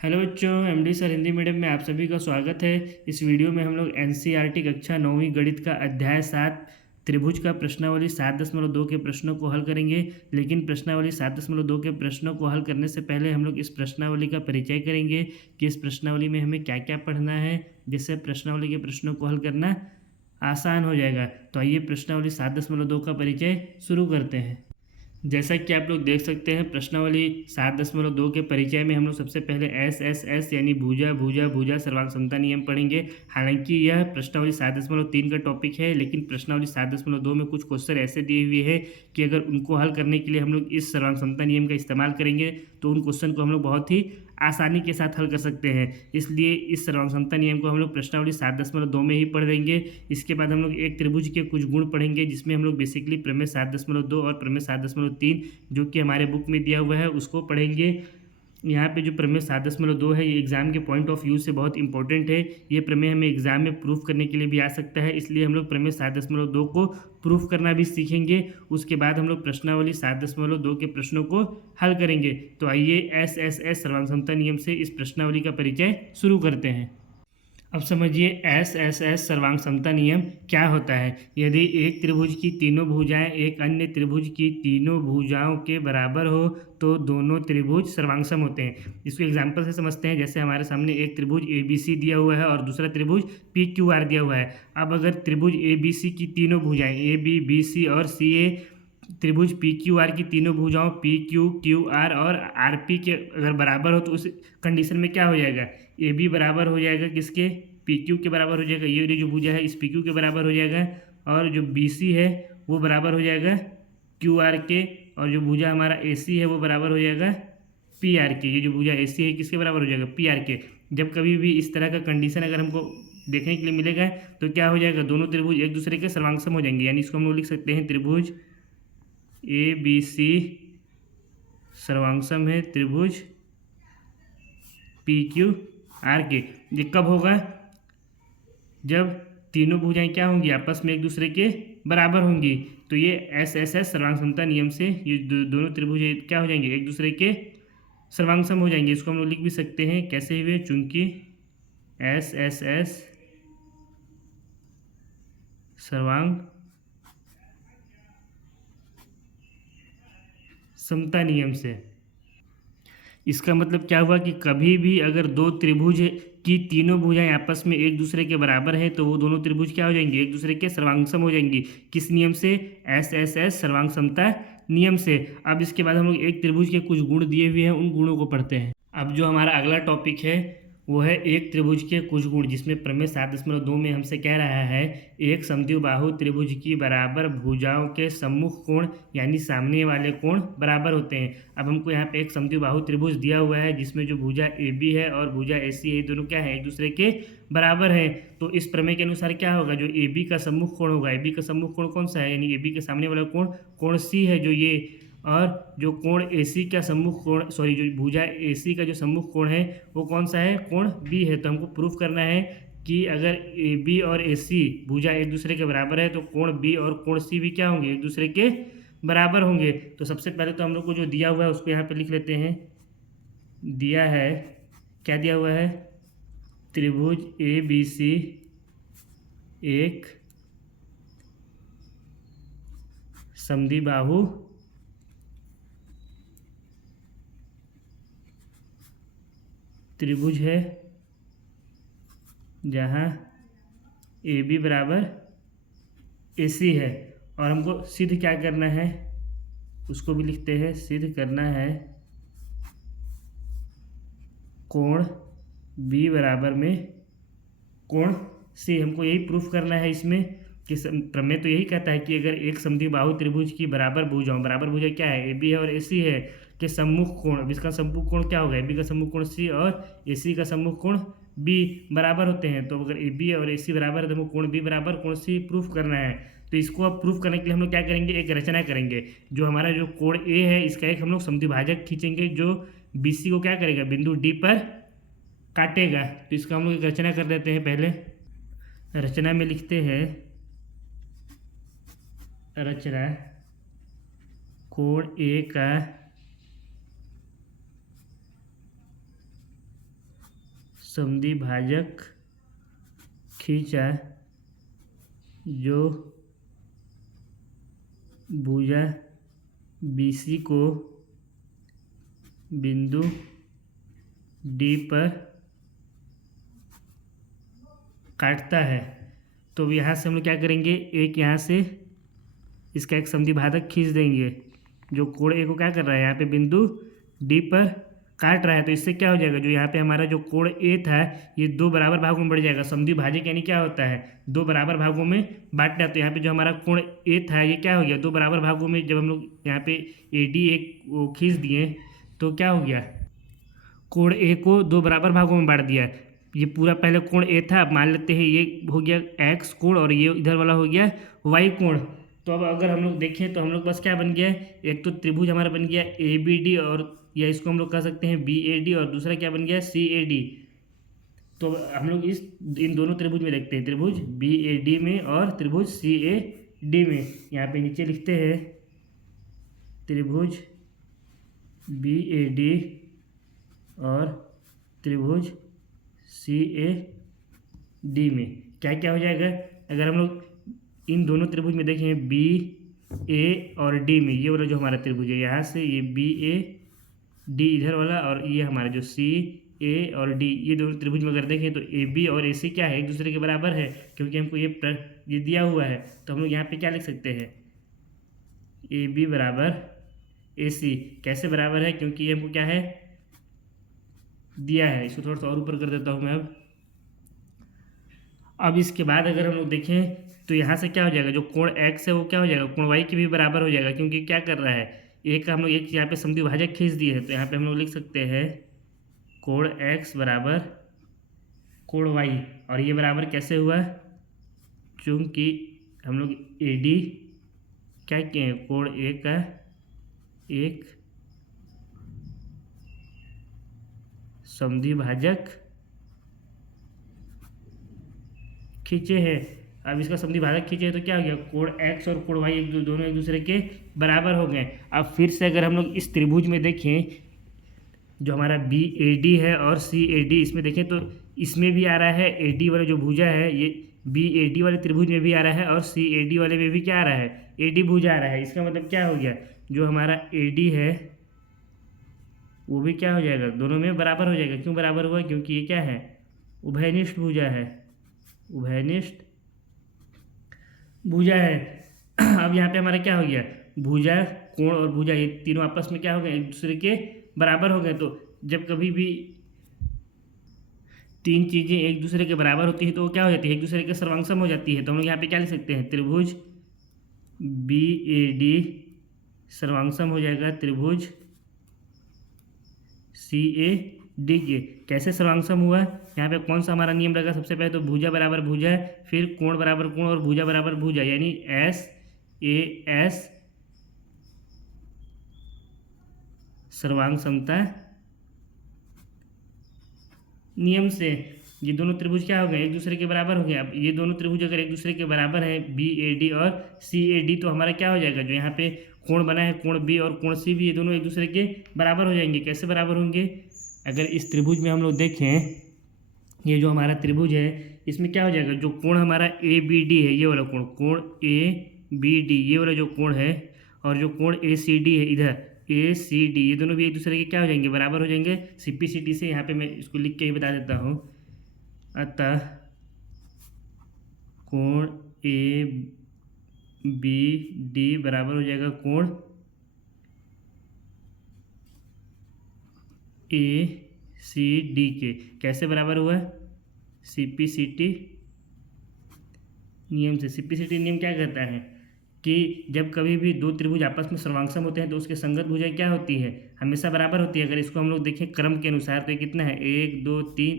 Hello बच्चों, MD sir Hindi medium में आप सभी का स्वागत है। इस वीडियो में हम लोग एनसीईआरटी कक्षा 9वीं गणित का अध्याय 7 त्रिभुज का प्रश्नावली 7.2 के प्रश्नों को हल करेंगे। लेकिन प्रश्नावली 7.2 के प्रश्नों को हल करने से पहले हम लोग इस प्रश्नावली का परिचय करेंगे कि इस प्रश्नावली में हमें क्या क्या पढ़ना है, जिससे प्रश्नावली के प्रश्नों को हल करना आसान हो जाएगा। तो आइए प्रश्नावली 7.2 का परिचय शुरू करते हैं। जैसा कि आप लोग देख सकते हैं, प्रश्नावली 7.2 के परिचय में हम लोग सबसे पहले एस यानी भुजा भुजा भुजा सर्वांग समता नियम पढ़ेंगे। हालांकि यह प्रश्नावली 7.3 का टॉपिक है, लेकिन प्रश्नावली 7.2 में कुछ क्वेश्चन ऐसे दिए हुए हैं कि अगर उनको हल करने के लिए हम लोग इस सर्वांग समता नियम का इस्तेमाल करेंगे तो उन क्वेश्चन को हम लोग बहुत ही आसानी के साथ हल कर सकते हैं। इसलिए इस सर्वांग समता नियम को हम लोग प्रश्नावली 7.2 में ही पढ़ देंगे। इसके बाद हम लोग एक त्रिभुज के कुछ गुण पढ़ेंगे, जिसमें हम लोग बेसिकली प्रमेय 7.2 और प्रमेय 7.3 जो कि हमारे बुक में दिया हुआ है उसको पढ़ेंगे। यहाँ पे जो प्रमेय 7.2 है ये एग्जाम के पॉइंट ऑफ व्यू से बहुत इंपॉर्टेंट है। ये प्रमेय हमें एग्जाम में प्रूफ करने के लिए भी आ सकता है, इसलिए हम लोग प्रमेय 7.2 को प्रूफ करना भी सीखेंगे। उसके बाद हम लोग प्रश्नावली 7.2 के प्रश्नों को हल करेंगे। तो आइए एस सर्वांग समता नियम से इस प्रश्नावली का परिचय शुरू करते हैं। अब समझिए एस सर्वांग समता नियम क्या होता है। यदि एक त्रिभुज की तीनों भुजाएं एक अन्य त्रिभुज की तीनों भुजाओं के बराबर हो तो दोनों त्रिभुज सर्वांगसम होते हैं। इसको एग्जांपल से समझते हैं। जैसे हमारे सामने एक त्रिभुज ए बी सी दिया हुआ है और दूसरा त्रिभुज पी क्यू आर दिया हुआ है। अब अगर त्रिभुज ए बी सी की तीनों भुजाएं ए बी सी और सी ए त्रिभुज पी क्यू आर की तीनों भुजाओं पी क्यू आर और आर पी के अगर बराबर हो तो उस कंडीशन में क्या हो जाएगा, ए बी बराबर हो जाएगा किसके, पी क्यू के बराबर हो जाएगा। ये जो भुजा है इस पी क्यू के बराबर हो जाएगा, और जो बी सी है वो बराबर हो जाएगा क्यू आर के, और जो भुजा हमारा ए सी है वो बराबर हो जाएगा पी आर के। ये जो भुजा ए सी है किसके बराबर हो जाएगा, पी आर के। जब कभी भी इस तरह का कंडीशन अगर हमको देखने के लिए मिलेगा तो क्या हो जाएगा, दोनों त्रिभुज एक दूसरे के सर्वांगसम हो जाएंगे। यानी इसको हम लोग लिख सकते हैं त्रिभुज ए बी सी सर्वांगसम है त्रिभुज पी क्यू आर के। ये कब होगा, जब तीनों भुजाएं क्या होंगी, आपस में एक दूसरे के बराबर होंगी। तो ये एस सर्वांग समता नियम से ये दोनों त्रिभुज क्या हो जाएंगे, एक दूसरे के सर्वांगसम हो जाएंगे। इसको हम लोग लिख भी सकते हैं कैसे हुए, चूंकि एस सर्वांग समता नियम से। इसका मतलब क्या हुआ कि कभी भी अगर दो त्रिभुज की तीनों भुजाएं आपस में एक दूसरे के बराबर है तो वो दोनों त्रिभुज क्या हो जाएंगे, एक दूसरे के सर्वांगसम हो जाएंगी। किस नियम से, एस सर्वांग समता नियम से। अब इसके बाद हम लोग एक त्रिभुज के कुछ गुण दिए हुए हैं, उन गुणों को पढ़ते हैं। अब जो हमारा अगला टॉपिक है वो है एक त्रिभुज के कुछ गुण, जिसमें प्रमेय 7.2 में हमसे कह रहा है एक समद्विबाहु त्रिभुज की बराबर भुजाओं के सम्मुख कोण यानी सामने वाले कोण बराबर होते हैं। अब हमको यहाँ पे एक समद्विबाहु त्रिभुज दिया हुआ है जिसमें जो भुजा ए बी है और भुजा ए सी है, दोनों क्या है, एक दूसरे के बराबर है। तो इस प्रमेय के अनुसार क्या होगा, जो ए बी का सम्मुख कोण होगा, ए बी का सम्मुख कोण कौन सा है, यानी ए बी के सामने वाला कोण कोण सी है जो ये, और जो कोण AC का सम्मुख कोण जो भुजा AC का जो सम्मुख कोण है वो कौन सा है, कोण B है। तो हमको प्रूफ करना है कि अगर AB और AC भुजा एक दूसरे के बराबर है तो कोण B और कोण C भी क्या होंगे, एक दूसरे के बराबर होंगे। तो सबसे पहले तो हम लोग को जो दिया हुआ है उसको यहाँ पे लिख लेते हैं। दिया है, क्या दिया हुआ है, त्रिभुज ABC एक समद्विबाहु त्रिभुज है जहाँ ए बी बराबर ए सी है, और हमको सिद्ध क्या करना है उसको भी लिखते हैं। सिद्ध करना है कोण बी बराबर में कोण सी। हमको यही प्रूफ करना है इसमें कि प्रमेय तो यही कहता है कि अगर एक समद्विबाहु त्रिभुज की बराबर भुजा क्या है, ए बी है और ए सी है, के सम्मुख कोण, अब इसका सम्मुख कोण क्या होगा, ए बी का सम्मुख कोण सी और ए सी का सम्मुख कोण बी बराबर होते हैं। तो अगर ए बी और ए सी बराबर है तो हमको कोण बी बराबर कोण सी प्रूफ करना है। तो इसको अब प्रूफ करने के लिए हम लोग क्या करेंगे, एक रचना करेंगे। जो हमारा जो कोण ए है इसका एक हम लोग समद्विभाजक खींचेंगे जो बी सी को क्या करेगा, बिंदु डी पर काटेगा। तो इसका हम लोग एक रचना कर देते हैं। पहले रचना में लिखते हैं, रचना कोण ए का समद्वि भाजक खींचा जो भुजा BC को बिंदु D पर काटता है। तो यहाँ से हम लोग क्या करेंगे, एक यहाँ से इसका एक समद्वि भाजक खींच देंगे जो कोण ए को क्या कर रहा है, यहाँ पे बिंदु D पर काट रहा है। तो इससे क्या हो जाएगा, जो यहाँ पे हमारा जो कोण ए था ये दो बराबर भागों में बढ़ जाएगा। समद्वि भाजक यानी क्या होता है, दो बराबर भागों में बांटना। तो यहाँ पे जो हमारा कोण ए था ये क्या हो गया, दो बराबर भागों में। जब हम लोग यहाँ पे AD एक वो खींच दिए तो क्या हो गया, कोण ए को दो बराबर भागों में बांट दिया। ये पूरा पहले कोण ए था, अब मान लेते हैं ये हो गया X कोण और ये इधर वाला हो गया Y कोण। तो अब अगर हम लोग देखें तो हम लोग बस क्या बन गया, एक तो त्रिभुज हमारा बन गया ABD और या इसको हम लोग कह सकते हैं BAD, और दूसरा क्या बन गया CAD। तो हम लोग इन दोनों त्रिभुज में देखते हैं, त्रिभुज BAD में और त्रिभुज CAD में। यहाँ पे नीचे लिखते हैं त्रिभुज BAD और त्रिभुज CAD में क्या क्या हो जाएगा। अगर हम लोग इन दोनों त्रिभुज में देखें BA और D में, ये वाला जो हमारा त्रिभुज है यहाँ से ये BAD इधर वाला, और ये हमारा जो CA और D, ये दोनों त्रिभुज में अगर देखें तो AB और AC क्या है, एक दूसरे के बराबर है। क्योंकि हमको ये दिया हुआ है तो हम लोग यहाँ पे क्या लिख सकते हैं, AB बराबर AC। कैसे बराबर है, क्योंकि ये हमको क्या है दिया है। इसको थोड़ा सा और ऊपर कर देता हूँ मैं। अब इसके बाद अगर हम लोग देखें तो यहाँ से क्या हो जाएगा, जो कोण X है वो क्या हो जाएगा, कोण Y के भी बराबर हो जाएगा। क्योंकि क्या कर रहा है, एक हम लोग एक यहाँ पे समद्वि भाजक खींच दिए है, तो यहाँ पे हम लोग लिख सकते हैं कोण X बराबर कोण Y। और ये बराबर कैसे हुआ, चूँकि हम लोग AD क्या किए हैं, कोण A का एक समद्वि भाजक खींचे हैं। अब इसका समद्वि भाजक खींचे तो क्या हो गया, कोण X और कोण Y दोनों एक दूसरे के बराबर हो गए। अब फिर से अगर हम लोग इस त्रिभुज में देखें, जो हमारा BAD है और CAD, इसमें देखें तो इसमें भी आ रहा है AD वाला जो भुजा है, ये BAD वाले त्रिभुज में भी आ रहा है और CAD वाले में भी क्या आ रहा है, AD भुजा आ रहा है। इसका मतलब क्या हो गया, जो हमारा AD है वो भी क्या हो जाएगा, दोनों में बराबर हो जाएगा। क्यों बराबर हुआ, क्योंकि ये क्या है, उभयनिष्ठ भुजा है, उभयनिष्ठ भुजा है। अब यहाँ पे हमारा क्या हो गया, भुजा कोण और भुजा ये तीनों आपस में क्या हो गए, एक दूसरे के बराबर हो गए। तो जब कभी भी तीन चीज़ें एक दूसरे के बराबर होती है तो वो क्या हो जाती है, एक दूसरे के सर्वांगसम हो जाती है। तो हम लोग यहाँ पे क्या लिख सकते हैं, त्रिभुज BAD सर्वांगसम हो जाएगा त्रिभुज CAD के। कैसे सर्वांगसम हुआ, यहाँ पे कौन सा हमारा नियम लगा, सबसे पहले तो भुजा बराबर भुजा, फिर कोण बराबर कोण और भुजा बराबर भुजा, यानी SAS सर्वांग समता नियम से ये दोनों त्रिभुज क्या हो गए, एक दूसरे के बराबर हो गए। अब ये दोनों त्रिभुज अगर एक दूसरे के बराबर है BAD और CAD, तो हमारा क्या हो जाएगा, जो यहाँ पे कोण बना है कोण B और कोण C भी, ये दोनों एक दूसरे के बराबर हो जाएंगे। कैसे बराबर होंगे, अगर इस त्रिभुज में हम लोग देखें, ये जो हमारा त्रिभुज है इसमें क्या हो जाएगा, जो कोण हमारा ABD है, ये वाला कोण ABD ये वाला जो कोण है, और जो कोण ACD है इधर ACD, ये दोनों भी एक दूसरे के क्या हो जाएंगे, बराबर हो जाएंगे। CPCT से यहाँ पे मैं इसको लिख के ही बता देता हूँ। अतः कोण ABD बराबर हो जाएगा कोण ACD के। कैसे बराबर हुआ, CPCT नियम से। CPCT नियम क्या कहता है कि जब कभी भी दो त्रिभुज आपस में सर्वांगसम होते हैं तो उसके संगत भुजाएं क्या होती है, हमेशा बराबर होती है। अगर इसको हम लोग देखें क्रम के अनुसार तो ये कितना है, 1 2 3,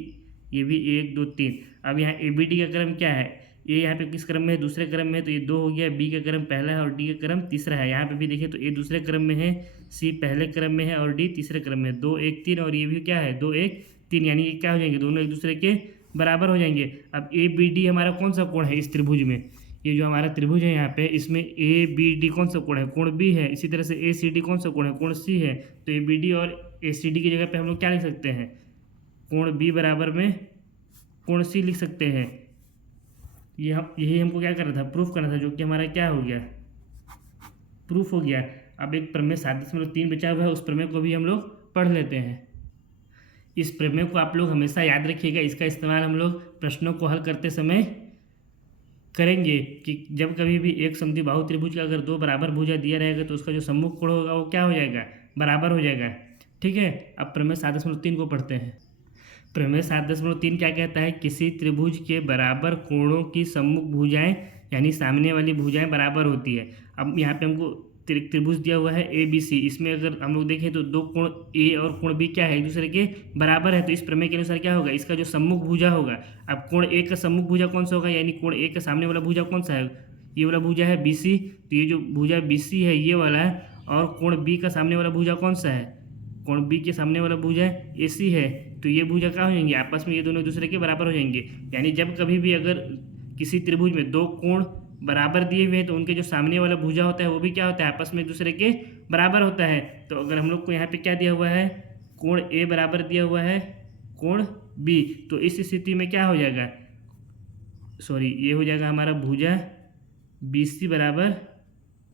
ये भी 1 2 3। अब यहाँ ABD का क्रम क्या है, ये यहाँ पे किस क्रम में है, दूसरे क्रम में है, तो ये 2 हो गया। B का क्रम पहला है और D का क्रम तीसरा है। यहाँ पे भी देखें तो A दूसरे क्रम में है, C पहले क्रम में है और D तीसरे क्रम में है। 2 1 3 और ये भी क्या है 2 1 3, यानी ये क्या हो जाएंगे, दोनों एक दूसरे के बराबर हो जाएंगे। अब ABD हमारा कौन सा कोण है इस त्रिभुज में, ये जो हमारा त्रिभुज है यहाँ पे, इसमें ABD कौन सा कोण है, कोण B है। इसी तरह से ACD कौन सा कोण है, कोण C है। तो ABD और ACD की जगह पे हम लोग क्या लिख सकते हैं, कोण बी बराबर में कोण सी लिख सकते हैं। यही हमको क्या करना था, प्रूफ करना था, जो कि हमारा क्या हो गया, प्रूफ हो गया। अब एक प्रमेय 7.3 बचा हुआ है, उस प्रमेय को भी हम लोग पढ़ लेते हैं। इस प्रमेय को आप लोग हमेशा याद रखिएगा, इसका इस्तेमाल हम लोग प्रश्नों को हल करते समय करेंगे कि जब कभी भी एक समद्विबाहु त्रिभुज का अगर दो बराबर भुजा दिया रहेगा तो उसका जो सम्मुख कोण होगा वो क्या हो जाएगा, बराबर हो जाएगा। ठीक है, अब प्रमेय 7.3 को पढ़ते हैं। प्रमेय 7.3 क्या कहता है, किसी त्रिभुज के बराबर कोणों की सम्मुख भुजाएं यानी सामने वाली भुजाएं बराबर होती है। अब यहाँ पे हमको त्रिभुज दिया हुआ है ए बी सी, इसमें अगर हम लोग देखें तो दो कोण ए और कोण बी क्या है, एक दूसरे के बराबर है। तो इस प्रमेय के अनुसार क्या होगा, इसका जो सम्मुख भुजा होगा, अब कोण ए का सम्मुख भुजा कौन सा होगा, यानी कोण ए का सामने वाला भुजा कौन सा है, ये वाला भुजा है बी सी। तो ये जो भुजा बी सी है ये वाला है, और कोण बी का सामने वाला भुजा कौन सा है, कोण बी के सामने वाला भुजा ए सी है। तो ये भुजा क्या हो जाएंगे, आपस में ये दोनों एक दूसरे के बराबर हो जाएंगे। यानी जब कभी भी अगर किसी त्रिभुज में दो कोण बराबर दिए हुए हैं तो उनके जो सामने वाला भुजा होता है वो भी क्या होता है, आपस में एक दूसरे के बराबर होता है। तो अगर हम लोग को यहाँ पे क्या दिया हुआ है, कोण ए बराबर दिया हुआ है कोण बी, तो इस स्थिति में क्या हो जाएगा, सॉरी ये हो जाएगा हमारा भुजा बी सी बराबर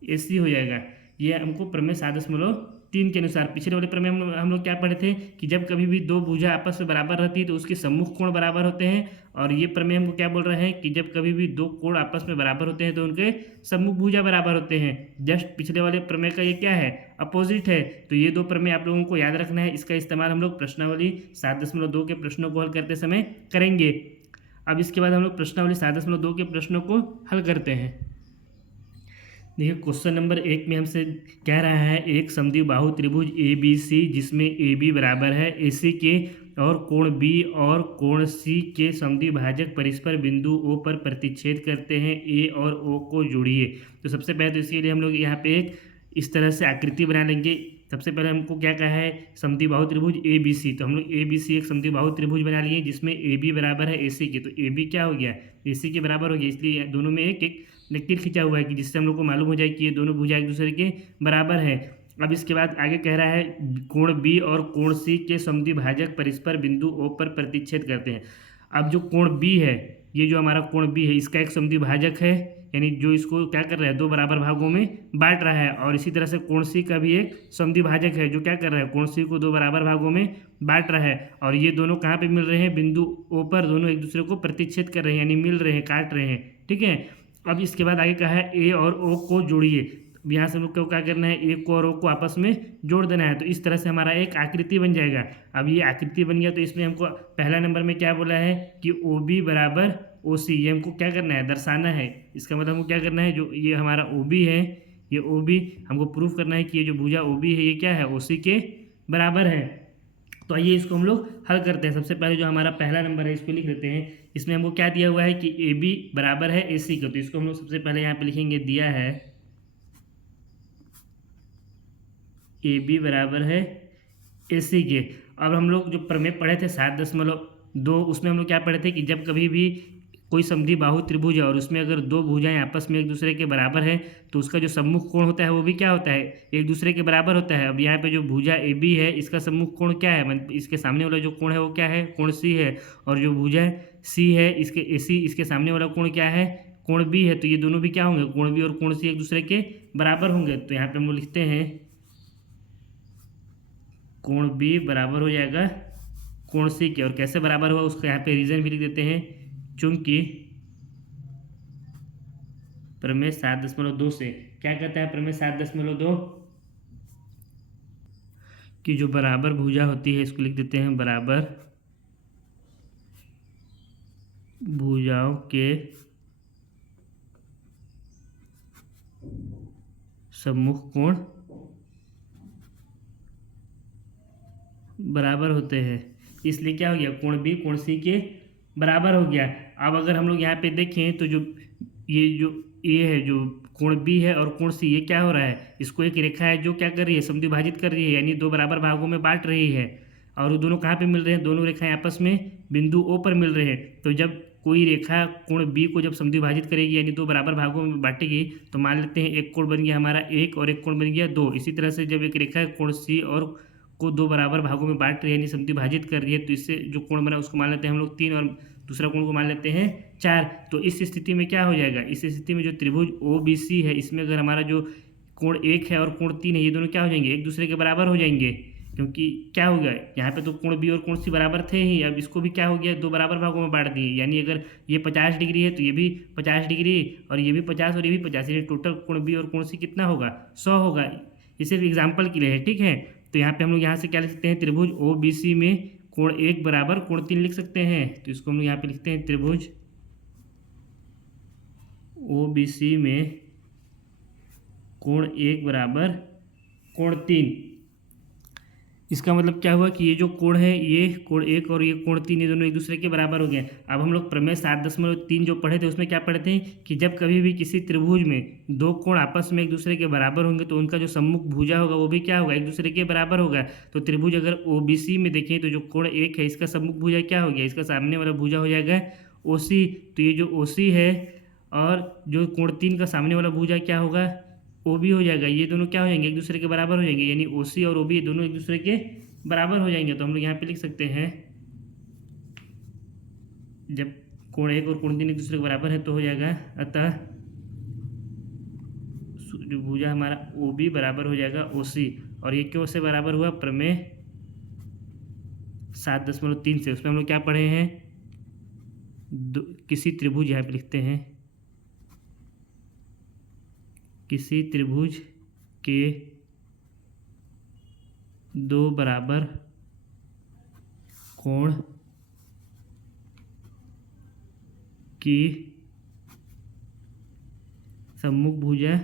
ए सी हो जाएगा। ये हमको प्रमेय 7.3 के अनुसार, पिछले वाले प्रमेय हम लोग क्या पढ़े थे कि जब कभी भी दो भुजा आपस में बराबर रहती है तो उसके सम्मुख कोण बराबर होते हैं। और ये प्रमेय हमको क्या बोल रहा है कि जब कभी भी दो कोण आपस में बराबर होते हैं तो उनके सम्मुख भुजा बराबर होते हैं। जस्ट पिछले वाले प्रमेय का ये क्या है, अपोजिट है। तो ये दो प्रमेय आप लोगों को याद रखना है, इसका इस्तेमाल हम लोग प्रश्नावली 7.2 के प्रश्नों को हल करते समय करेंगे। अब इसके बाद हम लोग प्रश्नावली 7.2 के प्रश्नों को हल करते हैं। देखिए क्वेश्चन नंबर 1 में हमसे कह रहा है, एक समद्विबाहु त्रिभुज ए बी सी जिसमें ए बी बराबर है ए सी के और कोण बी और कोण सी के समद्विभाजक परस्पर बिंदु ओ पर प्रतिच्छेद करते हैं, ए और ओ को जोड़िए। तो सबसे पहले तो इसके लिए हम लोग यहाँ पे एक इस तरह से आकृति बना लेंगे। सबसे पहले हमको क्या कहा है, समद्विबाहु त्रिभुज ए बी सी, तो हम लोग ए बी सी एक समद्विबाहु त्रिभुज बना लिए जिसमें ए बी बराबर है ए सी के। तो ए बी क्या हो गया, ए सी के बराबर हो गया, इसलिए दोनों में एक एक लकीर खींचा हुआ है कि जिससे हम लोग को मालूम हो जाए कि ये दोनों भुजा एक दूसरे के बराबर है। अब इसके बाद आगे कह रहा है, कोण बी और कोण सी के समद्विभाजक परस्पर बिंदु ओ पर प्रतिच्छेद करते हैं। अब जो कोण बी है, ये जो हमारा कोण बी है, इसका एक समद्विभाजक है, यानी जो इसको क्या कर रहा है, दो बराबर भागों में बांट रहा है। और इसी तरह से कोण सी का भी एक समद्विभाजक है जो क्या कर रहा है, कोण सी को दो बराबर भागों में बांट रहा है। और ये दोनों कहाँ पे मिल रहे हैं, बिंदु ओ पर दोनों एक दूसरे को प्रतिच्छेद कर रहे हैं, यानी मिल रहे हैं, काट रहे हैं। ठीक है, अब इसके बाद आगे कहा है ए और ओ को जोड़िए। यहाँ से हम लोग को क्या करना है, ए को और ओ को आपस में जोड़ देना है। तो इस तरह से हमारा एक आकृति बन जाएगा। अब ये आकृति बन गया तो इसमें हमको पहला नंबर में क्या बोला है कि ओ बी बराबर ओ सी, ये हमको क्या करना है, दर्शाना है। इसका मतलब हमको क्या करना है, जो ये हमारा ओ बी है, ये ओ बी हमको प्रूफ करना है कि ये जो भुजा ओ बी है ये क्या है, ओ सी के बराबर है। तो आइए इसको हम लोग हल करते हैं। सबसे पहले जो हमारा पहला नंबर है इसको लिख लेते हैं। इसमें हमको क्या दिया हुआ है कि ए बी बराबर है ए सी का, तो इसको हम लोग सबसे पहले यहाँ पे लिखेंगे, दिया है ए बी बराबर है ए सी के। अब हम लोग जो प्रमेय पढ़े थे 7.2, उसमें हम लोग क्या पढ़े थे कि जब कभी भी कोई समद्विबाहु त्रिभुज है और उसमें अगर दो भुजाएं आपस में एक दूसरे के बराबर है तो उसका जो सम्मुख कोण होता है वो भी क्या होता है, एक दूसरे के बराबर होता है। अब यहाँ पे जो भुजा ए बी है इसका सम्मुख कोण क्या है, मतलब इसके सामने वाला जो कोण है वो क्या है, कोण सी है। और जो भुजा सी है इसके ए सी, इसके सामने वाला कोण क्या है, कोण बी है। तो ये दोनों भी क्या होंगे, कोण बी और कोण सी एक दूसरे के बराबर होंगे। तो यहाँ पे हम लोग लिखते हैं कोण बी बराबर हो जाएगा कोण सी के। और कैसे बराबर हुआ उसका यहाँ पे रीजन भी लिख देते हैं, चूंकि प्रमेय 7.2 से क्या कहता है, प्रमेय 7.2 कि जो बराबर भुजा होती है, इसको लिख देते हैं बराबर भुजाओं के सम्मुख कोण बराबर होते हैं। इसलिए क्या हो गया, कोण बी कोण सी के बराबर हो गया। अब अगर हम लोग यहाँ पे देखें तो जो ये है, जो कोण बी है और कोण सी, ये क्या हो रहा है, इसको एक रेखा है जो क्या कर रही है, समद्विभाजित कर रही है, यानी दो बराबर भागों में बांट रही है। और वो दोनों कहाँ पे मिल रहे हैं, दोनों रेखाएं आपस में बिंदु ओ पर मिल रहे हैं। तो जब कोई रेखा कोण बी को जब समद्विभाजित करेगी यानी दो बराबर भागों में बांटेगी, तो मान लेते हैं एक कोण बन गया हमारा एक और एक कोण बन गया दो। इसी तरह से जब एक रेखा कोण सी और को दो बराबर भागों में बांट रही है यानी समद्विभाजित कर रही है, तो इससे जो कोण बना उसको मान लेते हैं हम लोग 3 और दूसरा कोण को मान लेते हैं 4। तो इस स्थिति में क्या हो जाएगा, इस स्थिति में जो त्रिभुज OBC है इसमें अगर हमारा जो कोण 1 है और कोण 3 है ये दोनों क्या हो जाएंगे, एक दूसरे के बराबर हो जाएंगे, क्योंकि क्या हो गया यहाँ पे तो कोण B और कोण C बराबर थे ही, अब इसको भी क्या हो गया, दो बराबर भागों में बांट दिए, यानी अगर ये 50 डिग्री है तो ये भी 50 डिग्री और ये भी 50 और ये भी 50, यानी टोटल कोण B और कोण C कितना होगा, 100 होगा। ये सिर्फ एग्जाम्पल के लिए है, ठीक है। तो यहाँ पे हम लोग यहाँ से क्या लिख सकते हैं, त्रिभुज OBC में कोण 1 बराबर कोण 3 लिख सकते हैं। तो इसको हम लोग यहाँ पे लिखते हैं त्रिभुज OBC में कोण 1 बराबर कोण 3। इसका मतलब क्या हुआ कि ये जो कोण है, ये कोण 1 और ये कोण 3 ये दोनों एक दूसरे के बराबर हो गए। अब हम लोग प्रमेय 7.3 जो पढ़े थे उसमें क्या पढ़े थे कि जब कभी भी किसी त्रिभुज में दो कोण आपस में एक दूसरे के बराबर होंगे तो उनका जो सम्मुख भुजा होगा वो भी क्या होगा, एक दूसरे के बराबर होगा। तो त्रिभुज अगर OBC में देखें तो जो कोण 1 है इसका सम्मुख भुजा क्या हो गया, इसका सामने वाला भुजा हो जाएगा OC। तो ये जो OC है और जो कोण 3 का सामने वाला भुजा क्या होगा, OB हो जाएगा। ये दोनों क्या हो जाएंगे, एक दूसरे के बराबर हो जाएंगे, यानी OC और OB दोनों एक दूसरे के बराबर हो जाएंगे। तो हम लोग यहाँ पे लिख सकते हैं जब कोण 1 और कोण 3 एक दूसरे के बराबर है तो हो जाएगा, अतः जो भुजा हमारा OB बराबर हो जाएगा OC। और ये क्यों से बराबर हुआ, प्रमेय 7.3 से। उसमें हम लोग क्या पढ़े हैं, किसी त्रिभुज, यहाँ पे लिखते हैं किसी त्रिभुज के दो बराबर कोण की सम्मुख भुजा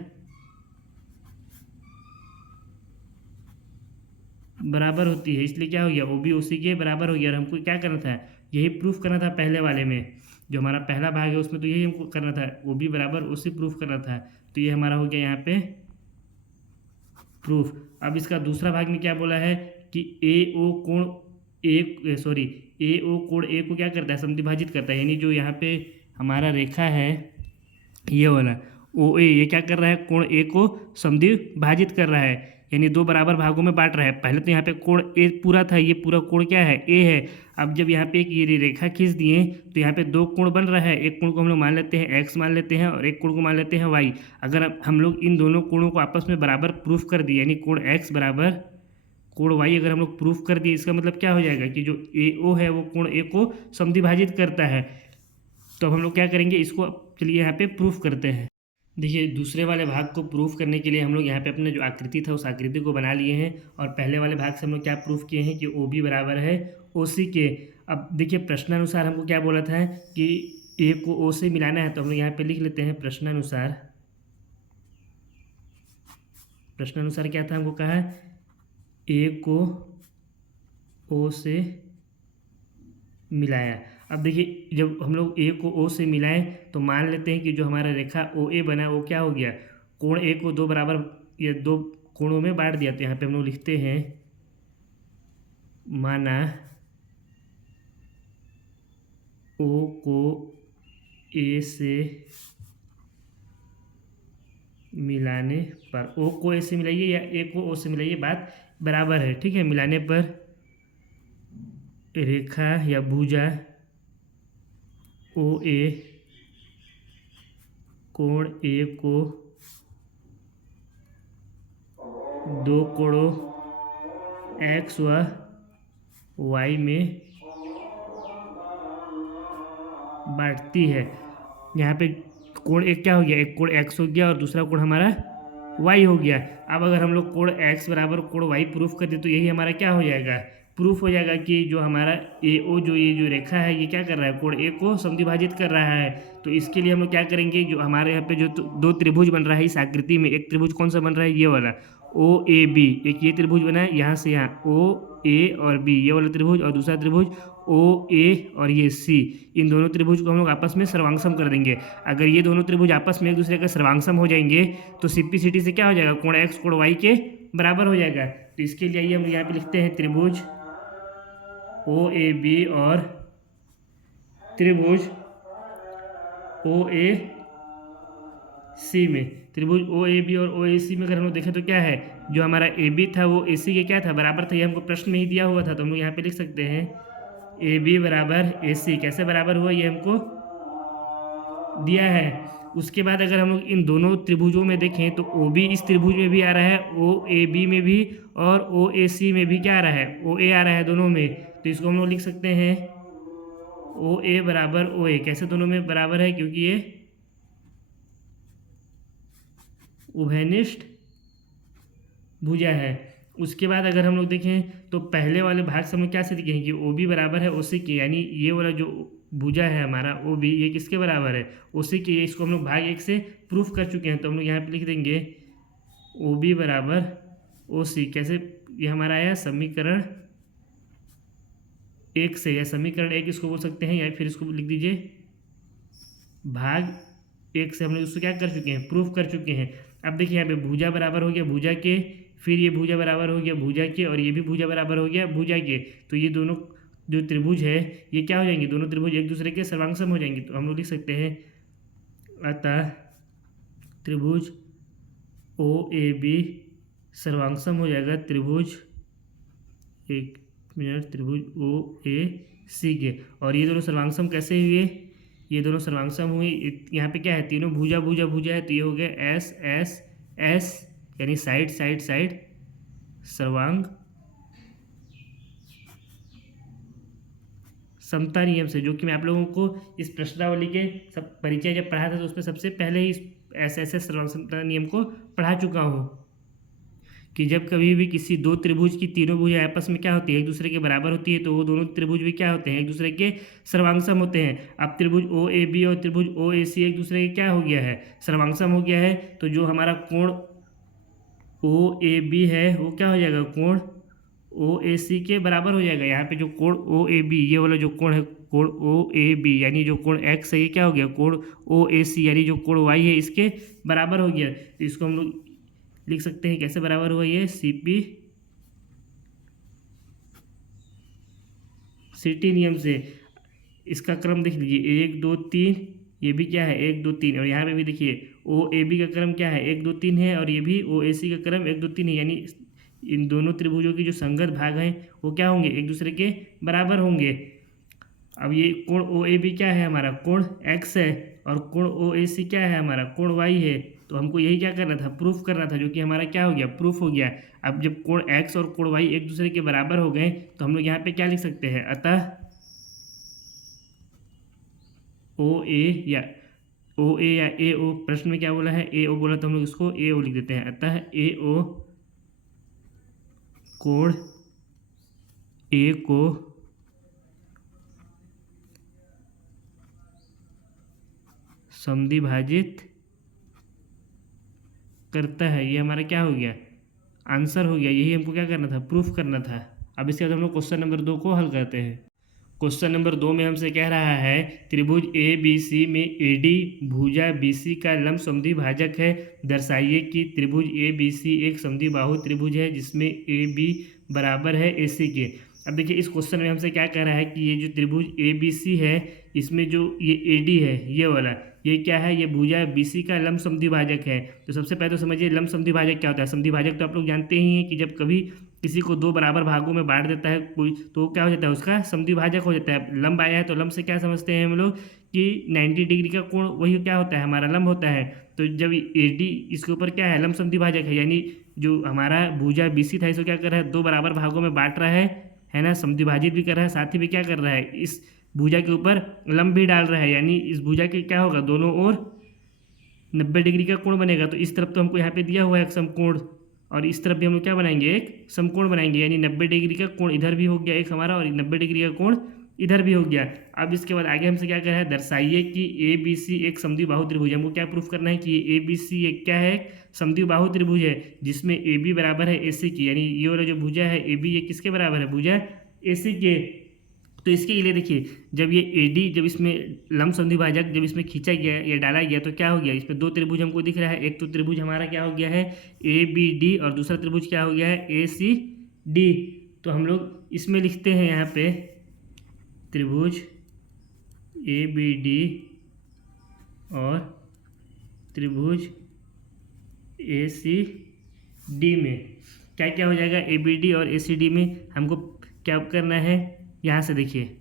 बराबर होती है, इसलिए क्या हो गया, OB OC के बराबर हो गया। और हमको क्या करना था, यही प्रूफ करना था पहले वाले में, जो हमारा पहला भाग है उसमें तो यही हमको करना था, OB बराबर OC प्रूफ करना था। तो ये हमारा हो गया यहाँ पे प्रूफ। अब इसका दूसरा भाग में क्या बोला है कि AO कोण कोण A को क्या करता है, समद्विभाजित करता है, यानी जो यहाँ पे हमारा रेखा है ये वाला OA, ये क्या कर रहा है, कोण A को समद्विभाजित कर रहा है, यानी दो बराबर भागों में बांट रहा है। पहले तो यहाँ पे कोण A पूरा था, ये पूरा कोण क्या है, A है। अब जब यहाँ पे एक ये रेखा खींच दिए तो यहाँ पे दो कोण बन रहा है, एक कोण को हम लोग मान लेते हैं X मान लेते हैं और एक कोण को मान लेते हैं Y। अगर हम लोग इन दोनों कोणों को आपस में बराबर प्रूफ कर दिए, यानी कोण X बराबर कोण Y अगर हम लोग प्रूफ कर दिए, इसका मतलब क्या हो जाएगा कि जो AO है वो कोण A को समद्विभाजित करता है। तो अब हम लोग क्या करेंगे, इसको चलिए यहाँ पे प्रूफ करते हैं। देखिए दूसरे वाले भाग को प्रूफ करने के लिए हम लोग यहाँ पे अपने जो आकृति था उस आकृति को बना लिए हैं, और पहले वाले भाग से हम लोग क्या प्रूफ किए हैं कि OB बराबर है OC के। अब देखिए प्रश्नानुसार हमको क्या बोला था कि A को O से मिलाना है, तो हम लोग यहाँ पे लिख लेते हैं प्रश्नानुसार क्या था, हमको कहा A को O से मिलाया। अब देखिए जब हम लोग A को O से मिलाएं तो मान लेते हैं कि जो हमारा रेखा OA बना वो क्या हो गया, कोण A को दो बराबर या दो कोणों में बांट दिया। तो यहाँ पे हम लोग लिखते हैं माना O को A से मिलाने पर, O को A से मिलाइए या A को O से मिलाइए, बात बराबर है, ठीक है। मिलाने पर रेखा या भुजा OA कोण A को दो कोणों X व Y में बांटती है। यहाँ पे कोण एक क्या हो गया, एक कोण X हो गया और दूसरा कोण हमारा Y हो गया। अब अगर हम लोग कोण X बराबर कोण Y प्रूफ कर दे तो यही हमारा क्या हो जाएगा, प्रूफ हो जाएगा कि जो हमारा AO जो ये जो रेखा है ये क्या कर रहा है, कोण A को समद्विभाजित कर रहा है। तो इसके लिए हम लोग क्या करेंगे, जो हमारे यहाँ पे जो दो त्रिभुज बन रहा है इस आकृति में, एक त्रिभुज कौन सा बन रहा है, ये वाला OAB, एक ये त्रिभुज बना है यहाँ से यहाँ OA और B ये वाला त्रिभुज, और दूसरा त्रिभुज OA और ये C, इन दोनों त्रिभुज को हम लोग आपस में सर्वांगसम कर देंगे। अगर ये दोनों त्रिभुज आपस में एक दूसरे का सर्वांगसम हो जाएंगे तो सिंप्लिसिटी से क्या हो जाएगा, कोण X कोण Y के बराबर हो जाएगा। तो इसके लिए आइए हम यहाँ पे लिखते हैं त्रिभुज OAB और त्रिभुज OAC में, त्रिभुज OAB और OAC में अगर हम लोग देखें तो क्या है, जो हमारा ए बी था वो ए सी के क्या था, बराबर था। ये हमको प्रश्न में ही दिया हुआ था, तो हम लोग यहाँ पे लिख सकते हैं ए बी बराबर ए सी। कैसे बराबर हुआ, ये हमको दिया है। उसके बाद अगर हम लोग इन दोनों त्रिभुजों में देखें तो ओ बी इस त्रिभुज में भी आ रहा है, ओ ए बी में भी, और ओ ए सी में भी क्या आ रहा है, ओ ए आ रहा है दोनों में। तो इसको हम लोग लिख सकते हैं ओ ए बराबर ओ ए। कैसे दोनों में बराबर है, क्योंकि ये उभयनिष्ठ भुजा है। उसके बाद अगर हम लोग देखें तो पहले वाले भाग से हम लोग क्या सिद्ध किए हैं कि ओ बी बराबर है ओ सी के, यानी ये वाला जो भुजा है हमारा ओ बी, ये किसके बराबर है, ओ सी के। इसको हम लोग भाग एक से प्रूफ कर चुके हैं, तो हम लोग यहाँ पे लिख देंगे ओ बी बराबर ओ सी। कैसे, ये हमारा आया समीकरण एक से, या समीकरण एक इसको बोल सकते हैं, या फिर इसको लिख दीजिए भाग एक से। हम लोग उसको क्या कर चुके हैं, प्रूफ कर चुके हैं। अब देखिए यहाँ पे भुजा बराबर हो गया भुजा के, फिर ये भुजा बराबर हो गया भुजा के, और ये भी भुजा बराबर हो गया भुजा के। तो ये दोनों जो त्रिभुज है ये क्या हो जाएंगे, दोनों त्रिभुज एक दूसरे के सर्वांगसम हो जाएंगे। तो हम लोग लिख सकते हैं अतः त्रिभुज ओ ए बी सर्वांगसम हो जाएगा त्रिभुज, एक मिनट, त्रिभुज ओ ए सी के। और ये दोनों सर्वांगसम कैसे हुए, ये दोनों सर्वांगसम हुए, यहाँ पे क्या है, तीनों भुजा भुजा भुजा है, तो ये हो गया एस एस एस, यानी साइड साइड साइड सर्वांग समता नियम से, जो कि मैं आप लोगों को इस प्रश्नावली के सब परिचय जब पढ़ा था तो उसमें सबसे पहले ही एस एस एस सर्वांग समता नियम को पढ़ा चुका हूँ कि जब कभी भी किसी दो त्रिभुज की तीनों भुजाएं आपस में क्या होती है, एक दूसरे के बराबर होती है, तो वो दोनों त्रिभुज भी क्या होते हैं, एक दूसरे के सर्वांगसम होते हैं। अब त्रिभुज ओ ए बी और त्रिभुज ओ ए सी एक दूसरे के क्या हो गया है, सर्वांगसम हो गया है। तो जो हमारा कोण ओ ए बी है वो क्या हो जाएगा, कोण ओ ए सी के बराबर हो जाएगा। यहाँ पे जो कोण ओ ए बी, ये वाला जो कोण है कोण ओ ए बी, यानी जो कोण एक्स है ये क्या हो गया, कोण ओ ए सी, यानी जो कोण वाई है इसके बराबर हो गया। तो इसको हम लोग लिख सकते हैं कैसे बराबर हुआ, ये सी पी सिटी नियम से। इसका क्रम देख लीजिए, एक दो तीन, ये भी क्या है एक दो तीन, और यहाँ पे भी देखिए ओ ए बी का क्रम क्या है एक दो तीन है, और ये भी ओ ए सी का क्रम एक दो तीन है, यानी इन दोनों त्रिभुजों की जो संगत भाग हैं वो क्या होंगे, एक दूसरे के बराबर होंगे। अब ये कोण ओ ए बी क्या है, हमारा कोण एक्स है, और कोण ओ ए सी क्या है, हमारा कोण वाई है। तो हमको यही क्या करना था, प्रूफ करना था, जो कि हमारा क्या हो गया, प्रूफ हो गया। अब जब कोण एक्स और कोण वाई एक दूसरे के बराबर हो गए तो हम लोग यहाँ पे क्या लिख सकते हैं, अतः ओ ए या ओ ए या ए ओ, प्रश्न में क्या बोला है ए ओ बोला, तो हम लोग इसको ए ओ लिख देते हैं। अतः ए ओ कोण ए को समद्विभाजित करता है। ये हमारा क्या हो गया, आंसर हो गया। यही हमको क्या करना था, प्रूफ करना था। अब इसके बाद हम लोग क्वेश्चन नंबर 2 को हल करते हैं। क्वेश्चन नंबर 2 में हमसे कह रहा है त्रिभुज ए बी सी में ए डी भुजा बी सी का लंब समद्विभाजक है। दर्शाइए कि त्रिभुज ए बी सी एक समद्विबाहु त्रिभुज है जिसमें ए बी बराबर है ए सी के। अब देखिए इस क्वेश्चन में हमसे क्या कह रहा है कि ये जो त्रिभुज ए बी सी है इसमें जो ये ए डी है ये वाला, ये क्या है, ये भुजा बी सी का लंब समद्विभाजक है। तो सबसे पहले तो समझिए लंब समद्विभाजक क्या होता है। समद्विभाजक तो आप लोग जानते ही हैं कि जब कभी किसी को दो बराबर भागों में बांट देता है कोई, तो क्या हो जाता है, उसका समद्विभाजक हो जाता है। लंब आया है तो लंब से क्या समझते हैं हम लोग कि 90 डिग्री का कोण वही क्या होता है, हमारा लंब होता है। तो जब ए डी इसके ऊपर क्या है, लंब समद्विभाजक है, यानी जो हमारा भुजा बी सी था इसको क्या कर रहा है, दो बराबर भागों में बांट रहा है ना, समद्विभाजित भी कर रहा है, साथ ही भी क्या कर रहा है, इस भुजा के ऊपर लंब भी डाल रहा है, यानी इस भुजा के क्या होगा, दोनों ओर 90 डिग्री का कोण बनेगा। तो इस तरफ तो हमको यहाँ पे दिया हुआ है एक समकोण, और इस तरफ भी हम लोग क्या बनाएंगे, एक समकोण बनाएंगे, यानी 90 डिग्री का कोण इधर भी हो गया एक हमारा, और 90 डिग्री का कोण इधर भी हो गया। अब इसके बाद आगे हमसे क्या कर रहा है, दर्शाइए कि ए बी सी एक समद्विबाहु त्रिभुज है। हमको क्या प्रूफ करना है कि ए बी सी एक क्या है, समद्विबाहु त्रिभुज है जिसमें ए बी बराबर है ए सी की, यानी ये वाला जो भुजा है ए बी ये किसके बराबर है, भुजा ए सी के। तो इसके लिए देखिए जब ये ए डी, जब इसमें लंब समद्विभाजक जब इसमें खींचा गया या डाला गया तो क्या हो गया, इसमें दो त्रिभुज हमको दिख रहा है। एक तो त्रिभुज हमारा क्या हो गया है ए बी डी, और दूसरा त्रिभुज क्या हो गया है ए सी डी। तो हम लोग इसमें लिखते हैं यहाँ पे त्रिभुज ए बी डी और त्रिभुज ए सी डी में क्या क्या हो जाएगा, ए बी डी और ए सी डी में हमको क्या करना है। यहाँ से देखिए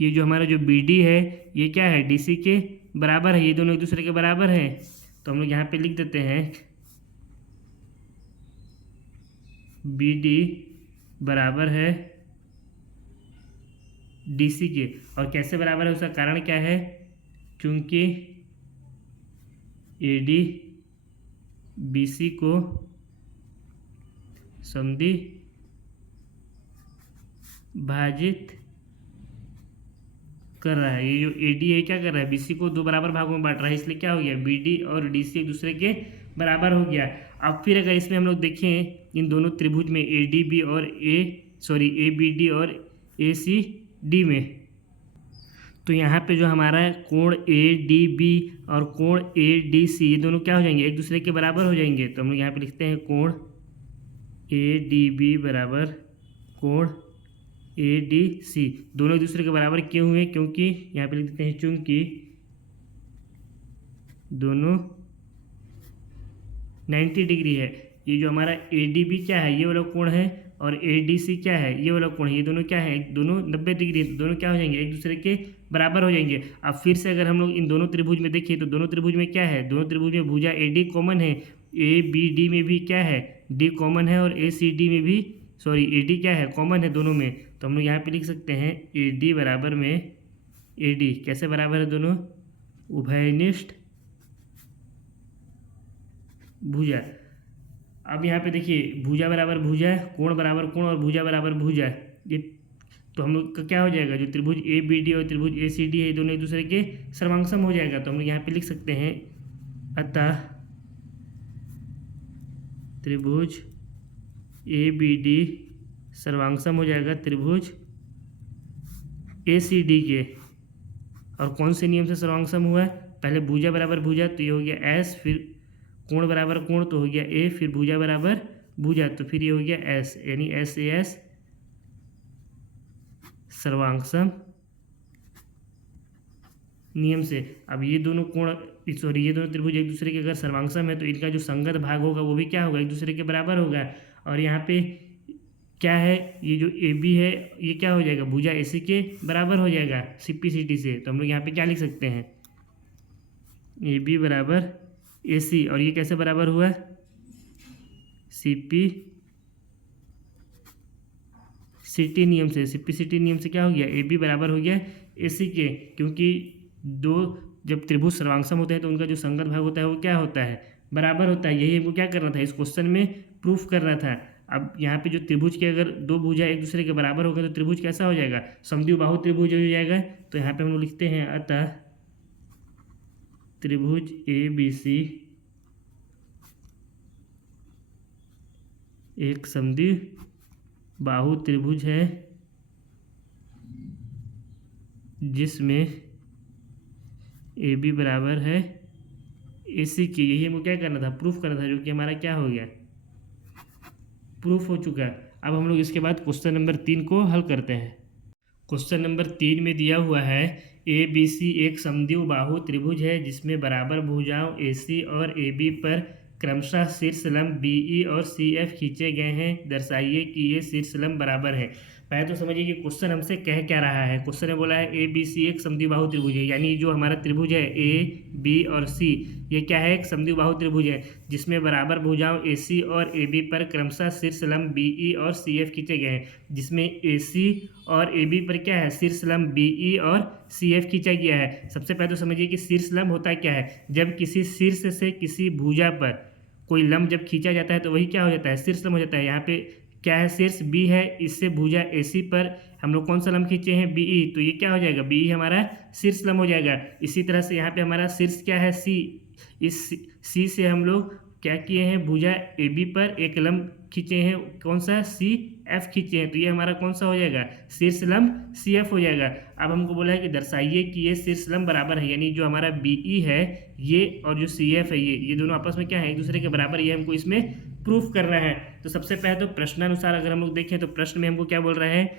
ये जो हमारा जो बी डी है ये क्या है, डी सी के बराबर है, ये दोनों एक दूसरे के बराबर है। तो हम लोग यहाँ पे लिख देते हैं बी डी बराबर है डी सी के। और कैसे बराबर है उसका कारण क्या है, क्योंकि ए डी बी सी को समद्वि भाजित कर रहा है। ये जो ए डी है क्या कर रहा है, बी सी को दो बराबर भागों में बांट रहा है, इसलिए क्या हो गया, बी डी और डी सी एक दूसरे के बराबर हो गया। अब फिर अगर इसमें हम लोग देखें इन दोनों त्रिभुज में ए डी बी और ए बी डी और ए सी डी में, तो यहाँ पे जो हमारा कोण ए डी बी और कोण ए डी सी ये दोनों क्या हो जाएंगे, एक दूसरे के बराबर हो जाएंगे। तो हम लोग यहाँ पे लिखते हैं कोण ए डी बी बराबर कोण ए डी सी, दोनों एक दूसरे के बराबर क्यों हुए, क्योंकि यहाँ पे लिख देते हैं चूंकि दोनों 90 डिग्री है। ये जो हमारा ए डी बी क्या है, ये वाला कोण है, और ए डी सी क्या है, ये वाला कोण है, ये दोनों क्या है, दोनों 90 डिग्री है। तो दोनों क्या हो जाएंगे, एक दूसरे के बराबर हो जाएंगे। अब फिर से अगर हम लोग इन दोनों त्रिभुज में देखिए तो दोनों त्रिभुज में क्या है, दोनों त्रिभुज में भुजा ए डी कॉमन है, ए बी डी में भी क्या है, डी कॉमन है, और ए सी डी में भी ए डी क्या है, कॉमन है दोनों में। तो हम लोग यहाँ पे लिख सकते हैं ए डी बराबर में ए डी कैसे बराबर है, दोनों उभयनिष्ठ भुजा। अब यहाँ पे देखिए भुजा बराबर भुजा, कोण बराबर कोण, और भुजा बराबर भुजा, ये तो हम लोग का क्या हो जाएगा, जो त्रिभुज ए बी डी और त्रिभुज ए सी डी है दोनों एक दूसरे के सर्वांगसम हो जाएगा। तो हम लोग यहाँ पे लिख सकते हैं अतः त्रिभुज ए बी डी सर्वांगसम हो जाएगा त्रिभुज ए सी डी के। और कौन से नियम से सर्वांगसम हुआ है, पहले भुजा बराबर भुजा तो ये हो गया एस, फिर कोण बराबर कोण तो हो गया ए, फिर भुजा बराबर भुजा तो फिर ये हो गया एस, यानी एस ए एस सर्वांगसम नियम से। अब ये दोनों ये दोनों त्रिभुज एक दूसरे के अगर सर्वांगसम है तो इनका जो संगत भाग होगा वो भी क्या होगा, एक दूसरे के बराबर होगा। और यहाँ पे क्या है, ये जो ए बी है ये क्या हो जाएगा, भुजा ए सी के बराबर हो जाएगा सी पी सी टी से। तो हम लोग यहाँ पे क्या लिख सकते हैं, ए बी बराबर ए सी, और ये कैसे बराबर हुआ, सी पी सी टी नियम से। सी पी सी टी नियम से क्या हो गया, ए बी बराबर हो गया ए सी के, क्योंकि दो जब त्रिभुज सर्वांगसम होते हैं तो उनका जो संगत भाग होता है वो क्या होता है, बराबर होता है। यही हमको क्या करना था, इस क्वेश्चन में प्रूफ करना था। अब यहाँ पे जो त्रिभुज के अगर दो भुजा एक दूसरे के बराबर होगा तो त्रिभुज कैसा हो जाएगा, समद्विबाहु त्रिभुज हो जाएगा। तो यहाँ पे हम लोग लिखते हैं अतः त्रिभुज ए बी सी एक समद्विबाहु त्रिभुज है जिसमें ए बी बराबर है ए सी की। यही हमको क्या करना था, प्रूफ करना था, जो कि हमारा क्या हो गया, प्रूफ हो चुका है। अब हम लोग इसके बाद क्वेश्चन नंबर 3 को हल करते हैं। क्वेश्चन नंबर 3 में दिया हुआ है ए बी सी एक समद्विबाहु त्रिभुज है जिसमें बराबर भुजाओं ए सी और ए बी पर क्रमशः शीर्ष लंब बी ई और सी एफ खींचे गए हैं, दर्शाइए कि ये शीर्ष लंब बराबर है। पहले तो समझिए कि क्वेश्चन हमसे कह क्या रहा है। क्वेश्चन ने बोला है ए बी सी एक समद्विबाहु त्रिभुज है, यानी जो हमारा त्रिभुज है ए बी और सी ये क्या है, एक समद्विबाहु त्रिभुज है जिसमें बराबर भुजाओं ए सी और ए बी पर क्रमशः शीर्ष लंब बी ई और सी एफ खींचे गए हैं, जिसमें ए सी और ए बी पर क्या है, शीर्ष लंब बी ई और सी एफ खींचा गया है। सबसे पहले तो समझिए कि शीर्ष लंब होता क्या है, जब किसी शीर्ष से किसी भुजा पर कोई लंब जब खींचा जाता है तो वही क्या हो जाता है, शीर्ष लंब हो जाता है। यहाँ पे क्या है, शीर्ष बी है, इससे भुजा ए सी पर हम लोग कौन सा लंब खींचे हैं, बी ई, तो ये क्या हो जाएगा, बी ई हमारा शीर्ष लंब हो जाएगा। इसी तरह से यहाँ पे हमारा शीर्ष क्या है, सी, इस सी से हम लोग क्या किए हैं, भुजा ए बी पर एक लंब खींचे हैं, कौन सा, सी एफ खींचे हैं, तो ये हमारा कौन सा हो जाएगा, शीर्ष लंब सी एफ हो जाएगा। अब हमको बोला है कि दर्शाइए कि ये शीर्ष लंब बराबर है, यानी जो हमारा बी ई है ये और जो सी एफ है ये दोनों आपस में क्या है, एक दूसरे के बराबर, ये हमको इसमें प्रूफ करना है। तो सबसे पहले तो प्रश्नानुसार अगर हम लोग देखें तो प्रश्न में हमको क्या बोल रहे हैं,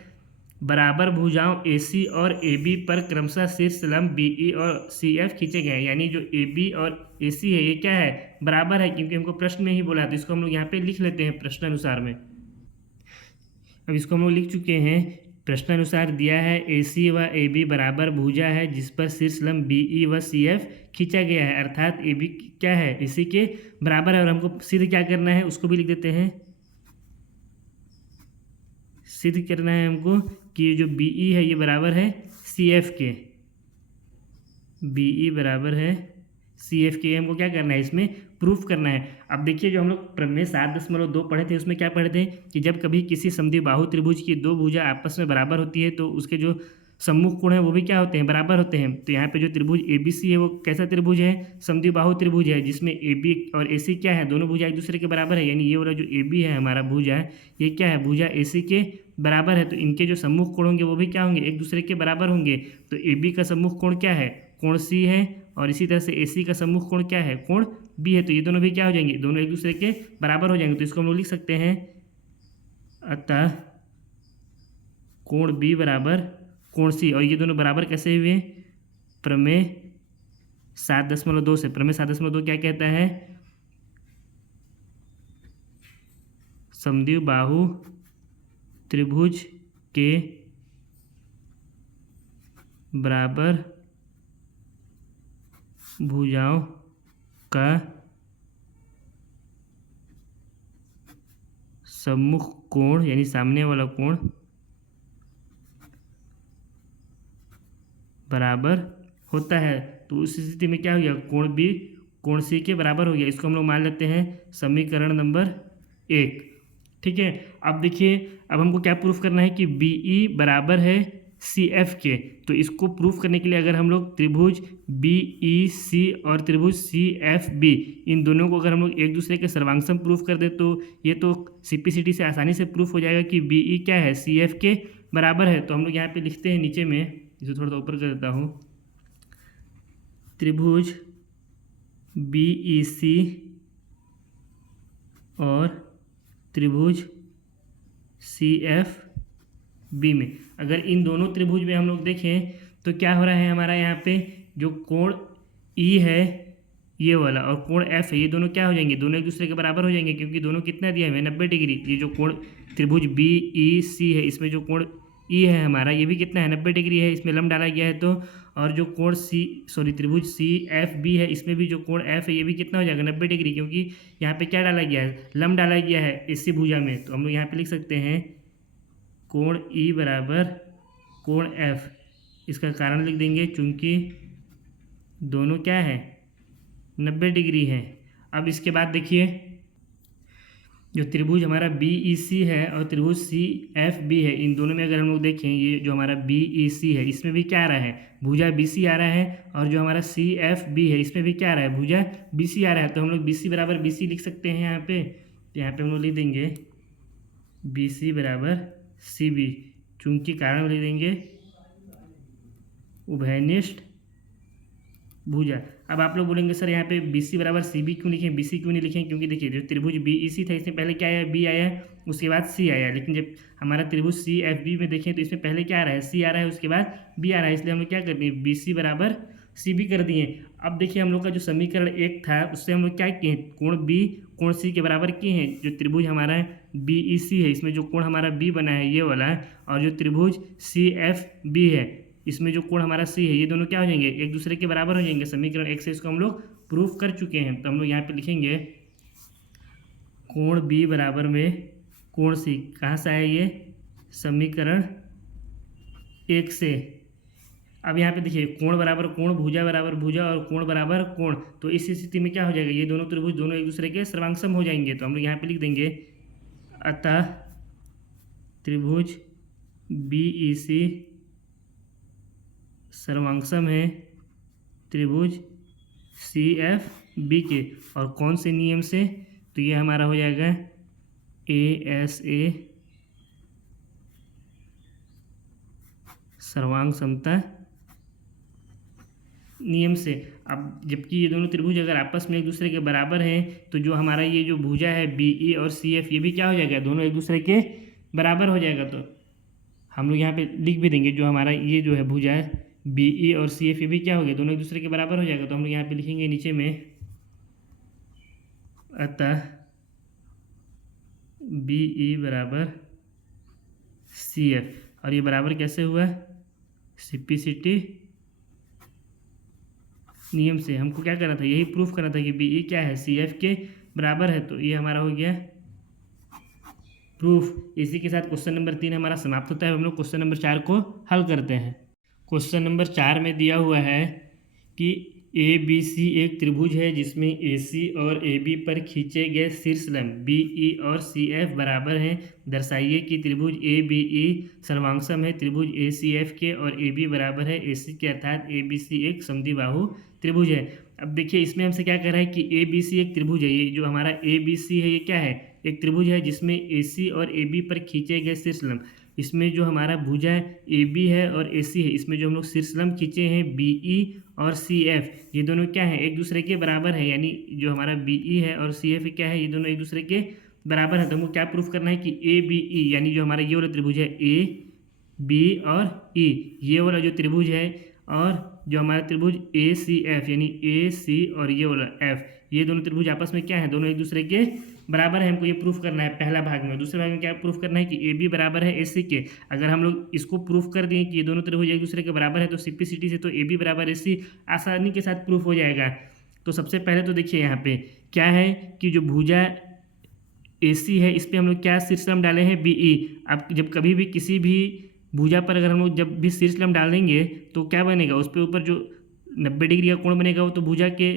बराबर भुजाओं AC और AB पर क्रमशः शीर्ष लंब BE और CF खींचे गए हैं। यानी जो AB और AC है ये क्या है, बराबर है, क्योंकि हमको प्रश्न में ही बोला, तो इसको हम लोग यहाँ पे लिख लेते हैं प्रश्नानुसार में। अब इसको हम लोग लिख चुके हैं। प्रश्नानुसार दिया है AC व AB बराबर भुजा है जिस पर शीर्ष लंब BE व CF खींचा गया है, अर्थात AB क्या है, इसी के बराबर है। और हमको सिद्ध क्या करना है उसको भी लिख देते हैं। सिद्ध करना है हमको कि जो BE है ये बराबर है CF के, BE बराबर है CF के। हमको क्या करना है, इसमें प्रूफ करना है। अब देखिए जो हम लोग प्रमेय 7.2 पढ़े थे उसमें क्या पढ़े थे कि जब कभी किसी समद्विबाहु त्रिभुज की दो भुजा आपस में बराबर होती है तो उसके जो सम्मुख कोण है वो भी क्या होते हैं, बराबर होते हैं। तो यहाँ पे जो त्रिभुज ABC है वो कैसा त्रिभुज है, समद्विबाहु त्रिभुज है, जिसमें AB और AC क्या है, दोनों भुजा एक दूसरे के बराबर है। यानी ये वाला जो AB है हमारा भुजा है ये क्या है, भुजा AC के बराबर है। तो इनके जो सम्मुख कोण होंगे वो भी क्या होंगे, एक दूसरे के बराबर होंगे। तो AB का सम्मुख कोण क्या है, कोण C है, और इसी तरह से AC का सम्मुख कोण क्या है, कोण B है। तो ये दोनों भी क्या हो जाएंगे, दोनों एक दूसरे के बराबर हो जाएंगे। तो इसको हम लोग लिख सकते हैं, अतः कोण B बराबर कोण C। और ये दोनों बराबर कैसे हुए, प्रमेय 7.2 से। प्रमेय 7.2 क्या कहता है, समद्विबाहु त्रिभुज के बराबर भुजाओं का सम्मुख कोण यानी सामने वाला कोण बराबर होता है। तो उस स्थिति में क्या हो गया, कोण B कोण C के बराबर हो गया। इसको हम लोग मान लेते हैं समीकरण नंबर 1। ठीक है। अब देखिए अब हमको क्या प्रूफ करना है कि BE बराबर है CF के। तो इसको प्रूफ करने के लिए अगर हम लोग त्रिभुज BEC और त्रिभुज CFB इन दोनों को अगर हम लोग एक दूसरे के सर्वांगसम प्रूफ कर दे तो ये तो CPCT से आसानी से प्रूफ हो जाएगा कि BE क्या है, CF के बराबर है। तो हम लोग यहाँ पे लिखते हैं नीचे में, इसे थोड़ा सा ऊपर कर देता हूँ, त्रिभुज BEC और त्रिभुज CFB में अगर इन दोनों त्रिभुज में हम लोग देखें तो क्या हो रहा है, हमारा यहाँ पे जो कोण E है ये वाला और कोण F है, ये दोनों क्या हो जाएंगे, दोनों एक दूसरे के बराबर हो जाएंगे, क्योंकि दोनों कितना दिया है, 90 डिग्री। ये जो कोण त्रिभुज BEC है इसमें जो कोण E है हमारा ये भी कितना है, 90 डिग्री है, इसमें लंब डाला गया है। तो और जो कोण त्रिभुज CFB है इसमें भी जो कोण F है ये भी कितना हो जाएगा, 90 डिग्री, क्योंकि यहाँ पे क्या डाला गया है, लंब डाला गया है इसी भुजा में। तो हम लोग यहाँ पे लिख सकते हैं कोण E बराबर कोण F। इसका कारण लिख देंगे चूंकि दोनों क्या है, 90 डिग्री है। अब इसके बाद देखिए जो त्रिभुज हमारा BEC है और त्रिभुज CFB है इन दोनों में अगर हम लोग देखें, ये जो हमारा BEC है इसमें भी क्या आ रहा है, भुजा BC आ रहा है, और जो हमारा CFB है इसमें भी क्या आ रहा है, भुजा BC आ रहा है। तो हम लोग BC बराबर BC लिख सकते हैं यहाँ पे। तो यहाँ पे हम लोग लिख देंगे BC बराबर CB, चूंकि कारण लिख देंगे उभयनिष्ठ भुजा। अब आप लोग बोलेंगे सर यहाँ पे BC बराबर CB क्यों लिखें, BC क्यों नहीं लिखें, क्योंकि देखिए जो त्रिभुज BEC था इसमें पहले क्या आया, B आया, उसके बाद C आया। लेकिन जब हमारा त्रिभुज CFB में देखें तो इसमें पहले क्या आ रहा है, C आ रहा है, उसके बाद B आ रहा है, इसलिए हम लोग क्या कर दिए, BC बराबर CB कर दिए। अब देखिए हम लोग का जो समीकरण 1 था उससे हम लोग क्या किए, कोण B कोण C के बराबर किए हैं। जो त्रिभुज हमारा BEC है इसमें जो कोण हमारा B बना है ये वाला है, और जो त्रिभुज CFB है इसमें जो कोण हमारा C है ये दोनों क्या हो जाएंगे, एक दूसरे के बराबर हो जाएंगे। समीकरण 1 से इसको हम लोग प्रूफ कर चुके हैं। तो हम लोग यहाँ पे लिखेंगे कोण B बराबर में कोण C, कहाँ से आया ये, समीकरण 1 से। अब यहाँ पे देखिए कोण बराबर कोण, भुजा बराबर भुजा और कोण बराबर कोण, तो इस स्थिति में क्या हो जाएगा, ये दोनों त्रिभुज दोनों एक दूसरे के सर्वांगसम हो जाएंगे। तो हम लोग यहाँ पे लिख देंगे अतः त्रिभुज BEC सर्वांगसम है त्रिभुज CFB के, और कौन से नियम से, तो ये हमारा हो जाएगा ASA सर्वांग समता नियम से। अब जबकि ये दोनों त्रिभुज अगर आपस में एक दूसरे के बराबर हैं तो जो हमारा ये जो भुजा है BE और CF ये भी क्या हो जाएगा, दोनों एक दूसरे के बराबर हो जाएगा। तो हम लोग यहाँ पे लिख भी देंगे जो हमारा ये जो है भुजा है बी ई और सी एफ, ये भी क्या हो गया, दोनों एक दूसरे के बराबर हो जाएगा। तो हम लोग यहाँ पे लिखेंगे नीचे में, अतः बी ई बराबर सी एफ, और ये बराबर कैसे हुआ, सिपिसिटी नियम से। हमको क्या करना था, यही प्रूफ करना था कि बी ई क्या है, सी एफ के बराबर है। तो ये हमारा हो गया प्रूफ। इसी के साथ क्वेश्चन नंबर 3 हमारा समाप्त होता है। हम लोग क्वेश्चन नंबर 4 को हल करते हैं। क्वेश्चन नंबर 4 में दिया हुआ है कि ए बी सी एक त्रिभुज है जिसमें ए सी और ए बी पर खींचे गए शीर्ष लंब बी ई और सी एफ बराबर हैं। दर्शाइए कि त्रिभुज ए बी ई सर्वांगसम है त्रिभुज ए सी एफ के और ए बी बराबर है ए सी के, अर्थात ए बी सी एक समद्विबाहु त्रिभुज है। अब देखिए इसमें हमसे क्या कह रहा है कि ए बी सी एक त्रिभुज है। ये जो हमारा ए बी सी है ये क्या है, एक त्रिभुज है जिसमें ए सी और ए बी पर खींचे गए शीर्ष लंब। इसमें जो हमारा भुजा ए बी है और ए सी है, इसमें जो हम लोग शीर्ष लंब खींचे हैं बी ई और सी एफ, ये दोनों क्या है, एक दूसरे के बराबर है। यानी जो हमारा बी ई है और सी एफ क्या है, ये दोनों एक दूसरे के बराबर है। तो हमको क्या प्रूफ करना है कि ए बी ई यानी जो हमारा ये वाला त्रिभुज है ए बी और ई, ये वाला जो त्रिभुज है, और जो हमारा त्रिभुज ए सी एफ यानी ए सी और ये वाला एफ, ये दोनों त्रिभुज आपस में क्या है, दोनों एक दूसरे के बराबर है। हमको ये प्रूफ करना है पहला भाग में। दूसरे भाग में क्या प्रूफ करना है कि ए बी बराबर है ए सी के। अगर हम लोग इसको प्रूफ कर दिए कि ये दोनों त्रिभुज एक दूसरे के बराबर है तो सिंप्लिसिटी से तो ए बी बराबर ए सी आसानी के साथ प्रूफ हो जाएगा। तो सबसे पहले तो देखिए यहाँ पे क्या है कि जो भुजा ए सी है इस पर हम लोग क्या शीर्ष लंब डाले हैं बी ई। अब जब कभी भी किसी भी भुजा पर अगर हम लोग जब भी शीर्ष लंब डाल देंगे तो क्या बनेगा, उस पर ऊपर जो 90 डिग्री का कोण बनेगा वो तो भुजा के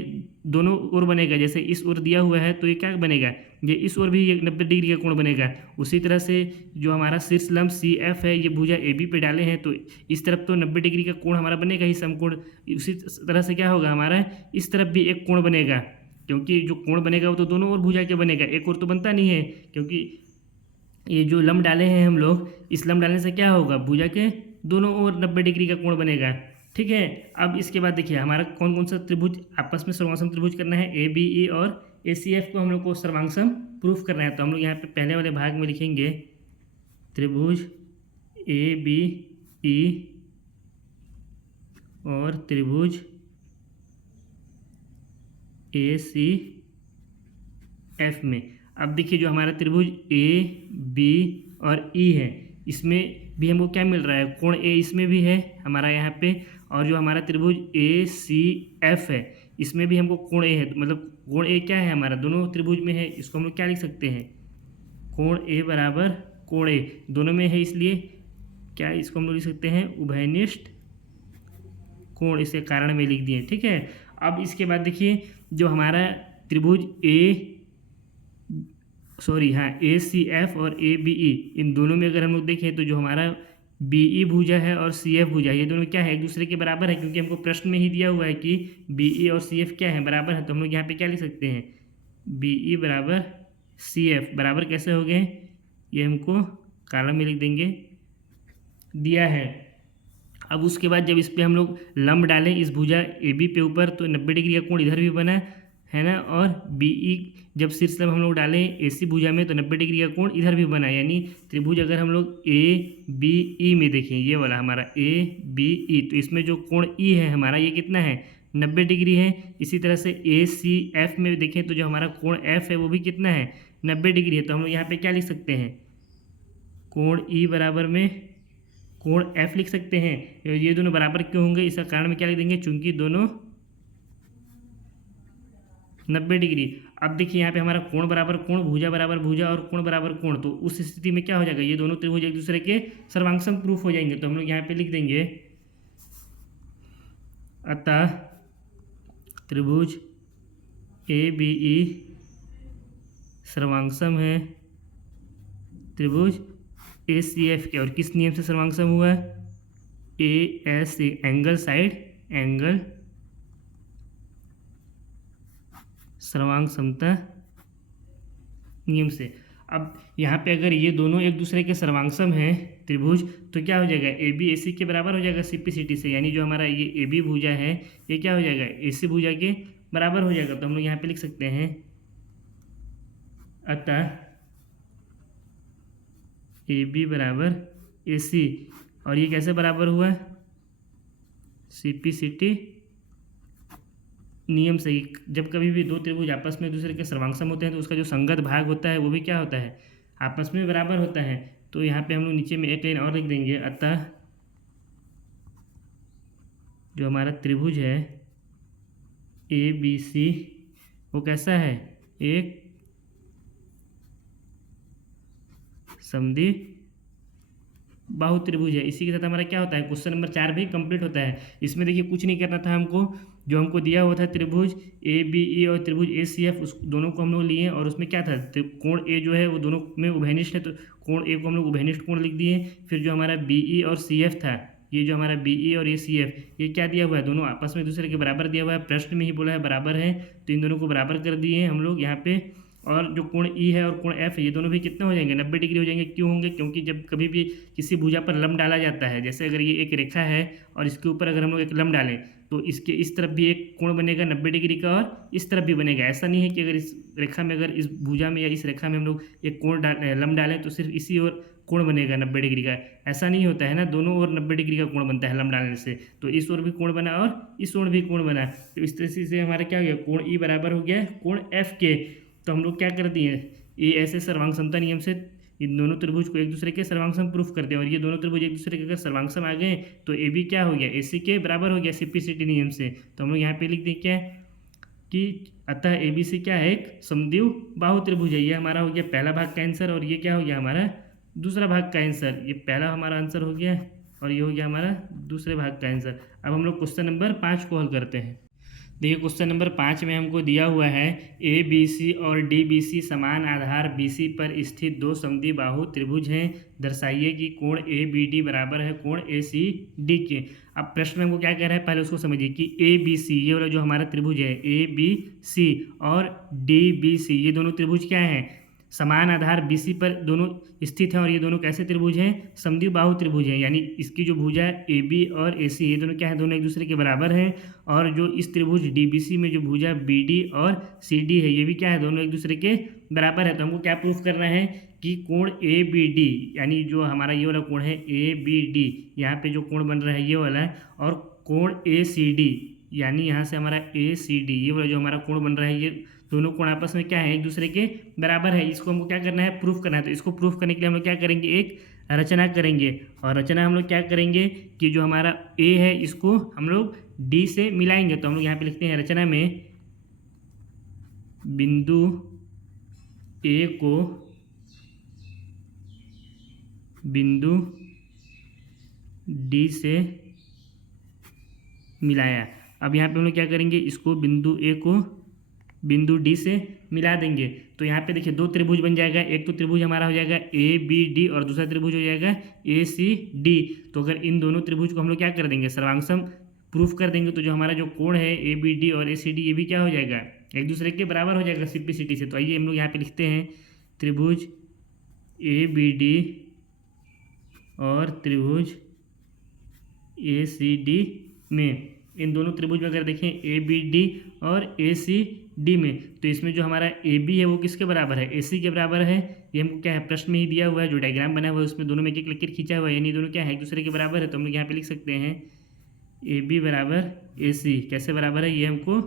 दोनों ओर बनेगा। जैसे इस ओर दिया हुआ है तो ये क्या बनेगा, ये इस ओर भी ये 90 डिग्री का कोण बनेगा। उसी तरह से जो हमारा शीर्ष लंब सी एफ है ये भुजा ए बी पे डाले हैं तो इस तरफ तो 90 डिग्री का कोण हमारा बनेगा ही समकोण। उसी तरह से क्या होगा, हमारा इस तरफ भी एक कोण बनेगा, क्योंकि जो कोण बनेगा वो तो दोनों ओर भुजा के बनेगा, एक ओर तो बनता नहीं है। क्योंकि ये जो लंब डाले हैं हम लोग, इस लंब डालने से क्या होगा, भुजा के दोनों ओर 90 डिग्री का कोण बनेगा। ठीक है। अब इसके बाद देखिए हमारा कौन कौन सा त्रिभुज आपस में सर्वांगसम त्रिभुज करना है, ए बी ई और ए सी एफ को हम लोग को सर्वांगसम प्रूफ करना है। तो हम लोग यहाँ पे पहले वाले भाग में लिखेंगे त्रिभुज ए बी ई और त्रिभुज ए सी एफ में। अब देखिए जो हमारा त्रिभुज ए बी और ई है इसमें भी हमको क्या मिल रहा है, कोण ए इसमें भी है हमारा यहाँ पे, और जो हमारा त्रिभुज ए सी एफ है इसमें भी हमको कोण ए है। मतलब कोण ए क्या है हमारा, दोनों त्रिभुज में है। इसको हम लोग क्या लिख सकते हैं, कोण ए बराबर कोण ए, दोनों में है इसलिए क्या इसको हम लोग लिख सकते हैं उभयनिष्ठ कोण, इसे कारण में लिख दिए। ठीक है। अब इसके बाद देखिए जो हमारा त्रिभुज ए सी एफ और ए बी ई, इन दोनों में अगर हम लोग देखें तो जो हमारा बी ई भुजा है और सी एफ भुजा, ये दोनों क्या है, एक दूसरे के बराबर है। क्योंकि हमको प्रश्न में ही दिया हुआ है कि बी ई और सी एफ क्या है, बराबर है। तो हम लोग यहाँ पे क्या लिख सकते हैं, बी ई बराबर सी एफ बराबर कैसे हो गए, ये हमको कॉलम में लिख देंगे, दिया है। अब उसके बाद जब इस पर हम लोग लंब डालें इस भुजा ए बी पे ऊपर तो 90 डिग्री का कोण इधर भी बना है ना, और बी ई जब शीर्ष लंब हम लोग डालें ए सी भुजा में तो 90 डिग्री का कोण इधर भी बना। यानी त्रिभुज अगर हम लोग ए बी ई में देखें, ये वाला हमारा ए बी ई, तो इसमें जो कोण ई है हमारा ये कितना है, 90 डिग्री है। इसी तरह से ए सी एफ में देखें तो जो हमारा कोण एफ है वो भी कितना है, 90 डिग्री है। तो हम लोग यहाँ पे क्या लिख सकते हैं, कोण ई बराबर में कोण एफ लिख सकते हैं। ये दोनों बराबर क्यों होंगे, इसका कारण में क्या लिख देंगे, चूंकि दोनों 90 डिग्री। अब देखिए यहाँ पे हमारा कोण बराबर कोण, भुजा बराबर भुजा और कोण बराबर कोण, तो उस स्थिति में क्या हो जाएगा, ये दोनों त्रिभुज एक दूसरे के सर्वांगसम प्रूफ हो जाएंगे। तो हम लोग यहाँ पे लिख देंगे अतः त्रिभुज ए बी ई सर्वांगसम है त्रिभुज ए सी एफ के। और किस नियम से सर्वांगसम हुआ है, A S C, angle side angle सर्वांग समता नियम से। अब यहाँ पे अगर ये दोनों एक दूसरे के सर्वांगसम हैं त्रिभुज तो क्या हो जाएगा, ए बी ए सी के बराबर हो जाएगा सिंप्लिसिटी से। यानी जो हमारा ये ए बी भुजा है ये क्या हो जाएगा, ए सी भुजा के बराबर हो जाएगा। तो हम लोग यहाँ पे लिख सकते हैं अतः ए बी बराबर AC, और ये कैसे बराबर हुआ? CPCT नियम से ही। जब कभी भी दो त्रिभुज आपस में एक दूसरे के सर्वांगसम होते हैं तो उसका जो संगत भाग होता है वो भी क्या होता है? आपस में बराबर होता है। तो यहाँ पे हम लोग नीचे में एक लाइन और लिख देंगे, अतः जो हमारा त्रिभुज है ABC वो कैसा है? एक समद्वि बाहु त्रिभुज है। इसी के साथ हमारा क्या होता है? क्वेश्चन नंबर 4 भी कंप्लीट होता है। इसमें देखिए कुछ नहीं करना था हमको, जो हमको दिया हुआ था त्रिभुज ABE और त्रिभुज ACF, उस दोनों को हम लोग लिए और उसमें क्या था? कोण A जो है वो दोनों में उभयनिष्ठ है, तो कोण A को हम लोग उभयनिष्ठ कोण लिख दिए। फिर जो हमारा BE और CF था, ये जो हमारा BE और ये CF, ये क्या दिया हुआ है? दोनों आपस में दूसरे के बराबर दिया हुआ है, प्रश्न में ही बोला है बराबर है, तो इन दोनों को बराबर कर दिए हैं हम लोग यहाँ पे। और जो कोण E है और कोण F है, ये दोनों भी कितने हो जाएंगे? 90 डिग्री हो जाएंगे। क्यों होंगे? क्योंकि जब कभी भी किसी भुजा पर लंब डाला जाता है, जैसे अगर ये एक रेखा है और इसके ऊपर अगर हम लोग एक लंब डालें तो इसके इस तरफ भी एक कोण बनेगा 90 डिग्री का और इस तरफ भी बनेगा। ऐसा नहीं है कि अगर इस रेखा में, अगर इस भुजा में या इस रेखा में हम लोग एक लंब डालें तो सिर्फ इसी ओर कोण बनेगा 90 डिग्री का। ऐसा नहीं होता है ना, दोनों ओर 90 डिग्री का कोण बनता है लंब डालने से। तो इस ओर भी कोण बना और इस ओर भी कोण बना, तो इस तरह से हमारा क्या हो गया? कोण E बराबर हो गया कोण F के। तो हम लोग क्या कर दिए? ये ऐसे सर्वांग समता नियम से इन दोनों त्रिभुज को एक दूसरे के सर्वांगसम प्रूफ कर दिया, और ये दोनों त्रिभुज एक दूसरे के अगर सर्वांगसम आ गए तो AB क्या हो गया? AC के बराबर हो गया CPCT नियम से। तो हम लोग यहाँ पे लिख दें क्या कि अतः ABC क्या है? एक समद्वि बाहु त्रिभुज है। ये हमारा हो गया पहला भाग का आंसर, और ये क्या हो गया? हमारा दूसरा भाग का आंसर। ये पहला हमारा आंसर हो गया और ये हो गया हमारा दूसरे भाग का आंसर। अब हम लोग क्वेश्चन नंबर 5 को हल करते हैं। देखिए क्वेश्चन नंबर 5 में हमको दिया हुआ है ABC और DBC समान आधार BC पर स्थित दो समद्वि बाहु त्रिभुज हैं। दर्शाइए कि कोण ABD बराबर है कोण ACD के। अब प्रश्न में हमको क्या कह रहा है, पहले उसको समझिए कि ABC ये वाला जो हमारा त्रिभुज है ABC और DBC ये दोनों त्रिभुज क्या हैं? समान आधार BC पर दोनों स्थित हैं, और ये दोनों कैसे त्रिभुज हैं? समद्वि बाहु त्रिभुज हैं। यानी इसकी जो भुजा AB और AC ये दोनों क्या है? दोनों एक दूसरे के बराबर हैं। और जो इस त्रिभुज DBC में जो भुजा BD और CD है, ये भी क्या है? दोनों एक दूसरे के बराबर है। तो हमको क्या प्रूफ करना है कि कोण ABD, यानी जो हमारा ये वाला कोण है ABD, यहाँ पे जो कोण बन रहा है ये वाला है, और कोण ACD, यानी यहाँ से हमारा ACD ये वाला जो हमारा कोण बन रहा है, ये दोनों कोण आपस में क्या है? एक दूसरे के बराबर है। इसको हमको क्या करना है? प्रूफ करना है। तो इसको प्रूफ करने के लिए हम लोग क्या करेंगे? एक रचना करेंगे, और रचना हम लोग क्या करेंगे कि जो हमारा A है इसको हम लोग D से मिलाएंगे। तो हम लोग यहाँ पे लिखते हैं रचना में बिंदु A को बिंदु D से मिलाया। अब यहाँ पे हम लोग क्या करेंगे? इसको बिंदु A को बिंदु D से मिला देंगे। तो यहाँ पे देखिए दो त्रिभुज बन जाएगा। एक तो त्रिभुज हमारा हो जाएगा ABD और दूसरा त्रिभुज हो जाएगा ACD। तो अगर इन दोनों त्रिभुज को हम लोग क्या कर देंगे? सर्वांगसम प्रूफ कर देंगे, तो जो हमारा जो कोण है ABD और ACD ये भी क्या हो जाएगा? एक दूसरे के बराबर हो जाएगा CPCT से। तो आइए हम लोग यहाँ पे लिखते हैं त्रिभुज ABD और त्रिभुज ACD में, इन दोनों त्रिभुज में अगर देखें ABD और ACD में, तो इसमें जो हमारा AB है वो किसके बराबर है? AC के बराबर है। ये हमको क्या है? प्रश्न में ही दिया हुआ है, जो डायग्राम बना हुआ है उसमें दोनों में एक एक लकीर खींचा हुआ है, यानी दोनों क्या है? एक दूसरे के बराबर है। तो हम लोग यहाँ पे लिख सकते हैं AB बराबर AC। कैसे बराबर है? ये हमको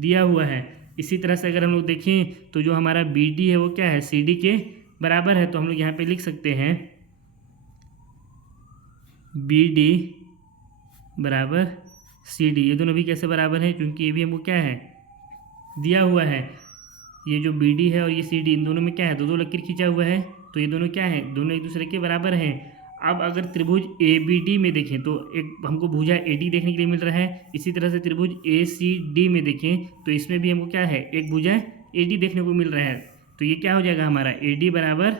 दिया हुआ है। इसी तरह से अगर हम लोग देखें तो जो हमारा BD है वो क्या है? CD के बराबर है। तो हम लोग यहाँ पे लिख सकते हैं BD बराबर CD। ये दोनों भी कैसे बराबर हैं? क्योंकि ये भी हमको क्या है? दिया हुआ है। ये जो BD है और ये CD, इन दोनों में क्या है? दो दो लकीर खींचा हुआ है, तो ये दोनों क्या है? दोनों एक दूसरे के बराबर हैं। अब अगर त्रिभुज ABD में देखें तो एक हमको भुजा AD देखने के लिए मिल रहा है। इसी तरह से त्रिभुज ACD में देखें तो इसमें भी हमको क्या है? एक भुजा AD देखने को मिल रहा है। तो ये क्या हो जाएगा? हमारा AD बराबर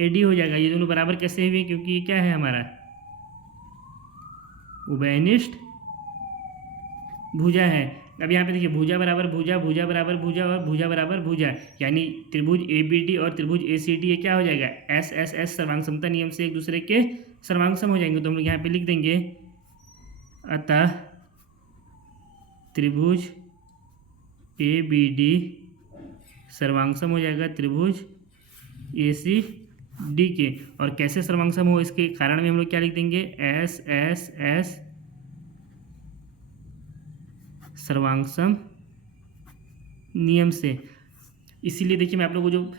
AD हो जाएगा। ये दोनों बराबर कैसे हुए? क्योंकि ये क्या है? हमारा उभयनिष्ठ भुजा है। अब यहाँ पे देखिए भुजा बराबर भुजा, भुजा बराबर भुजा और भुजा बराबर भुजा, यानी त्रिभुज ABD और त्रिभुज ACD ये क्या हो जाएगा? S सर्वांग समता नियम से एक दूसरे के सर्वांगसम हो जाएंगे। तो हम लोग यहाँ पे लिख देंगे अतः त्रिभुज ABD सर्वांगसम हो जाएगा त्रिभुज ACD डी के। और कैसे सर्वांग हो इसके कारण में हम लोग क्या लिख देंगे, एस एस एस सर्वांग नियम से। इसीलिए देखिए मैं आप लोगों को जो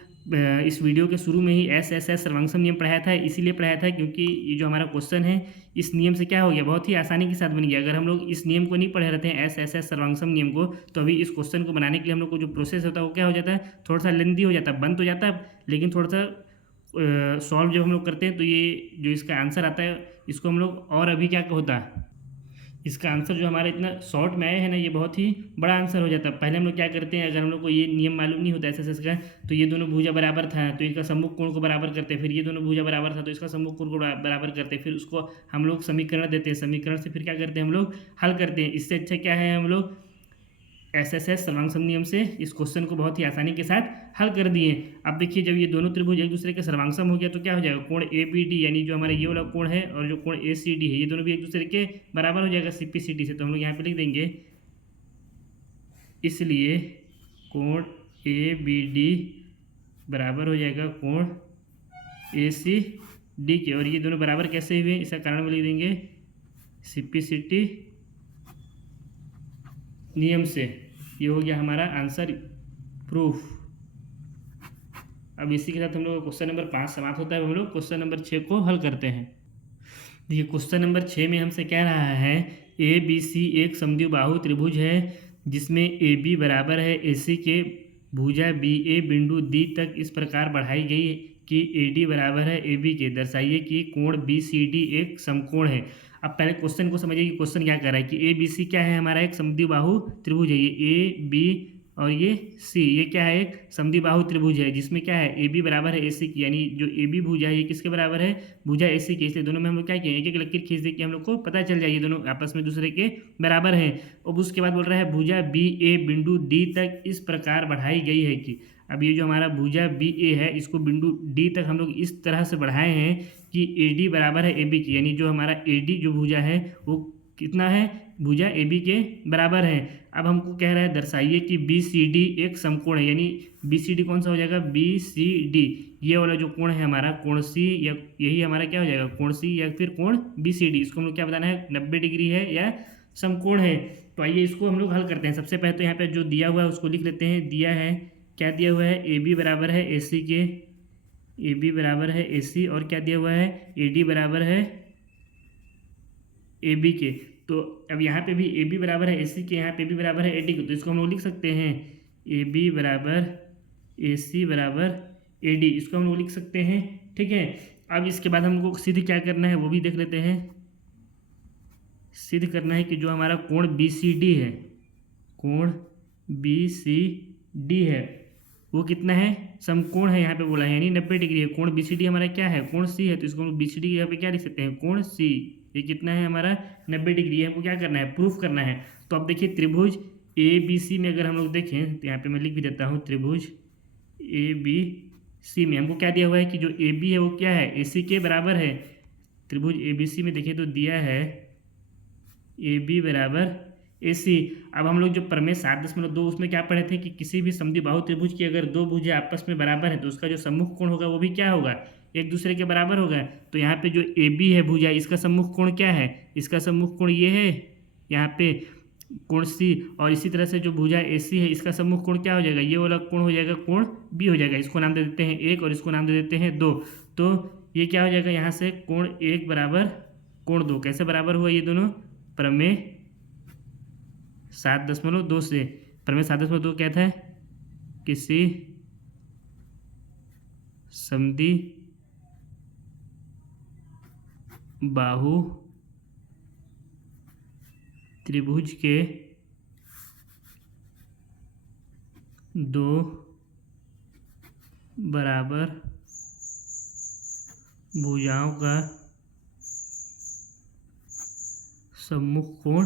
इस वीडियो के शुरू में ही एस एस एस सर्वांग नियम पढ़ाया था, इसीलिए पढ़ाया था क्योंकि ये जो हमारा क्वेश्चन है इस नियम से क्या हो गया, बहुत ही आसानी के साथ बन गया। अगर हम लोग इस नियम को नहीं पढ़े रहते हैं एस एस एस सर्वांग नियम को, तो अभी इस क्वेश्चन को बनाने के लिए हम लोग को जो प्रोसेस होता है वो क्या हो जाता है, थोड़ा सा लेंदी हो जाता है, बन तो जाता है लेकिन थोड़ा सा सॉल्व जब हम लोग करते हैं तो ये जो इसका आंसर आता है इसको हम लोग और अभी क्या होता है, इसका आंसर जो हमारा इतना शॉर्ट में आया है ना, ये बहुत ही बड़ा आंसर हो जाता है। पहले हम लोग क्या करते हैं, अगर हम लोग को ये नियम मालूम नहीं होता एस एस एस का, तो ये दोनों भुजा बराबर था तो इसका सम्मुख कोण को बराबर करते हैं, फिर ये दोनों भुजा बराबर था तो इसका सम्मुख कोण को बराबर करते हैं, फिर उसको हम लोग समीकरण देते हैं, समीकरण से फिर क्या करते हैं हम लोग हल करते हैं। इससे अच्छा क्या है, हम लोग एस एस एस सर्वांग नियम से इस क्वेश्चन को बहुत ही आसानी के साथ हल कर दिए। अब देखिए जब ये दोनों त्रिभुज एक दूसरे के सर्वांग हो गया तो क्या हो जाएगा, कोण ए बी डी यानी जो हमारा ये वाला कोण है और जो कोण ए सी डी है ये दोनों भी एक दूसरे के बराबर हो जाएगा सी पी सी डी से। तो हम लोग यहाँ पे लिख देंगे इसलिए कोण ए बी डी बराबर हो जाएगा कोण ए सी डी के। और ये दोनों बराबर कैसे हुए, इसका कारण में लिख देंगे सी पी सी टी नियम से। ये हो गया हमारा आंसर प्रूफ। अब इसी के साथ हम लोग क्वेश्चन नंबर 5 समाप्त होता है। हम लोग क्वेश्चन नंबर 6 को हल करते हैं। देखिए क्वेश्चन नंबर 6 में हमसे कह रहा है ए बी सी एक समद्विबाहु त्रिभुज है जिसमें ए बी बराबर है ए सी के भुजा बी ए बिंदु डी तक इस प्रकार बढ़ाई गई कि ए डी बराबर है ए बी के। दर्शाइए कि कोण बी सी डी एक समकोण है। अब पहले क्वेश्चन को समझिए कि क्वेश्चन क्या कर रहा है कि ए बी सी क्या है, हमारा एक समद्विबाहु त्रिभुज है। ये ए बी और ये सी, ये क्या है, एक समद्विबाहु त्रिभुज है जिसमें क्या है ए बी बराबर है ए सी की, यानी जो ए बी भुजा है ये किसके बराबर है, भुजा ए सी की। इसलिए दोनों में हम लोग क्या किए, एक एक लकीर खींच दे कि हम लोग को पता चल जाए ये दोनों आपस में दूसरे के बराबर है। अब उसके बाद बोल रहा है भुजा बी ए बिंदु डी तक इस प्रकार बढ़ाई गई है कि, अब ये जो हमारा भुजा बी ए है इसको बिंदु डी तक हम लोग इस तरह से बढ़ाए हैं कि ए डी बराबर है ए बी की, यानी जो हमारा ए डी जो भुजा है वो कितना है, भुजा ए बी के बराबर है। अब हमको कह रहा है दर्शाइए कि बी सी डी एक समकोण है, यानी बी सी डी कौन सा हो जाएगा, बी सी डी ये वाला जो कोण है हमारा कोण सी, या यही हमारा क्या हो जाएगा कोण सी या फिर कोण बी सी डी। इसको हम लोग क्या बताना है, 90 डिग्री है या समकोण है। तो आइए इसको हम लोग हल करते हैं। सबसे पहले तो यहाँ पे जो दिया हुआ है उसको लिख लेते हैं। दिया है, क्या दिया हुआ है, ए बी बराबर है ए सी के, ए बी बराबर है ए सी, और क्या दिया हुआ है, ए डी बराबर है ए बी के। तो अब यहाँ पे भी ए बी बराबर है ए सी के, यहाँ पे भी बराबर है ए डी के, तो इसको हम लोग लिख सकते हैं ए बी बराबर ए सी बराबर ए डी, इसको हम लोग लिख सकते हैं। ठीक है, अब इसके बाद हमको सिद्ध क्या करना है वो भी देख लेते हैं। सिद्ध करना है कि जो हमारा कोण बी सी डी है, कोण बी सी डी है वो कितना है, समकोण है, यहाँ पे बोला है यानी 90 डिग्री है। कोण बी सी डी हमारा क्या है, कोण सी है, तो इसको हम बी सी डी यहाँ पे क्या लिख सकते हैं, कोण सी, ये कितना है हमारा 90 डिग्री है। हमको क्या करना है, प्रूफ करना है। तो अब देखिए त्रिभुज ए बी सी में अगर हम लोग देखें तो यहाँ पे मैं लिख भी देता हूँ, त्रिभुज ए बी सी में हमको क्या दिया हुआ है कि जो ए बी है वो क्या है, ए सी के बराबर है। त्रिभुज ए बी सी में देखिए तो दिया है ए बी बराबर ए सी। अब हम लोग जो प्रमेय 7.2 उसमें क्या पढ़े थे कि किसी भी समद्विबाहु त्रिभुज की अगर दो भुजें आपस में बराबर है तो उसका जो सम्मुख कोण होगा वो भी क्या होगा, एक दूसरे के बराबर होगा। तो यहाँ पे जो ए बी है भुजा, इसका सम्मुख कोण क्या है, इसका सम्मुख कोण ये है यहाँ पे कोण सी, और इसी तरह से जो भुजा ए सी है इसका सम्मुख कोण क्या हो जाएगा, ये वाला कोण हो जाएगा कोण बी हो जाएगा। इसको नाम दे देते हैं 1 और इसको नाम दे देते हैं 2। तो ये क्या हो जाएगा, यहाँ से कोण 1 बराबर कोण 2, कैसे बराबर हुआ ये दोनों, प्रमेय 7.2 से। प्रमेय 7.2 क्या था, किसी समद्विबाहु त्रिभुज के दो बराबर भुजाओं का सम्मुख कोण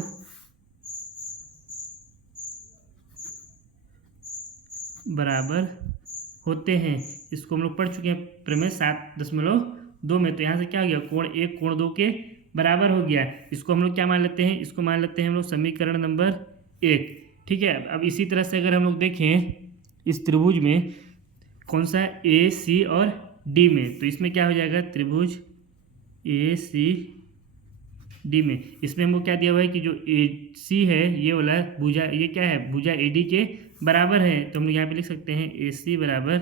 बराबर होते हैं। इसको हम लोग पढ़ चुके हैं प्रमेय 7.2 में। तो यहाँ से क्या हो गया, कोण 1 कोण 2 के बराबर हो गया। इसको हम लोग क्या मान लेते हैं, इसको मान लेते हैं हम लोग समीकरण नंबर 1। ठीक है, अब इसी तरह से अगर हम लोग देखें इस त्रिभुज में कौन सा ए सी और डी में, तो इसमें क्या हो जाएगा त्रिभुज ए सी डी में। इसमें हमको क्या दिया हुआ है कि जो ए सी है ये वाला भुजा, ये क्या है भुजा ए डी के बराबर है, तो हम लोग यहाँ पे लिख सकते हैं ए सी बराबर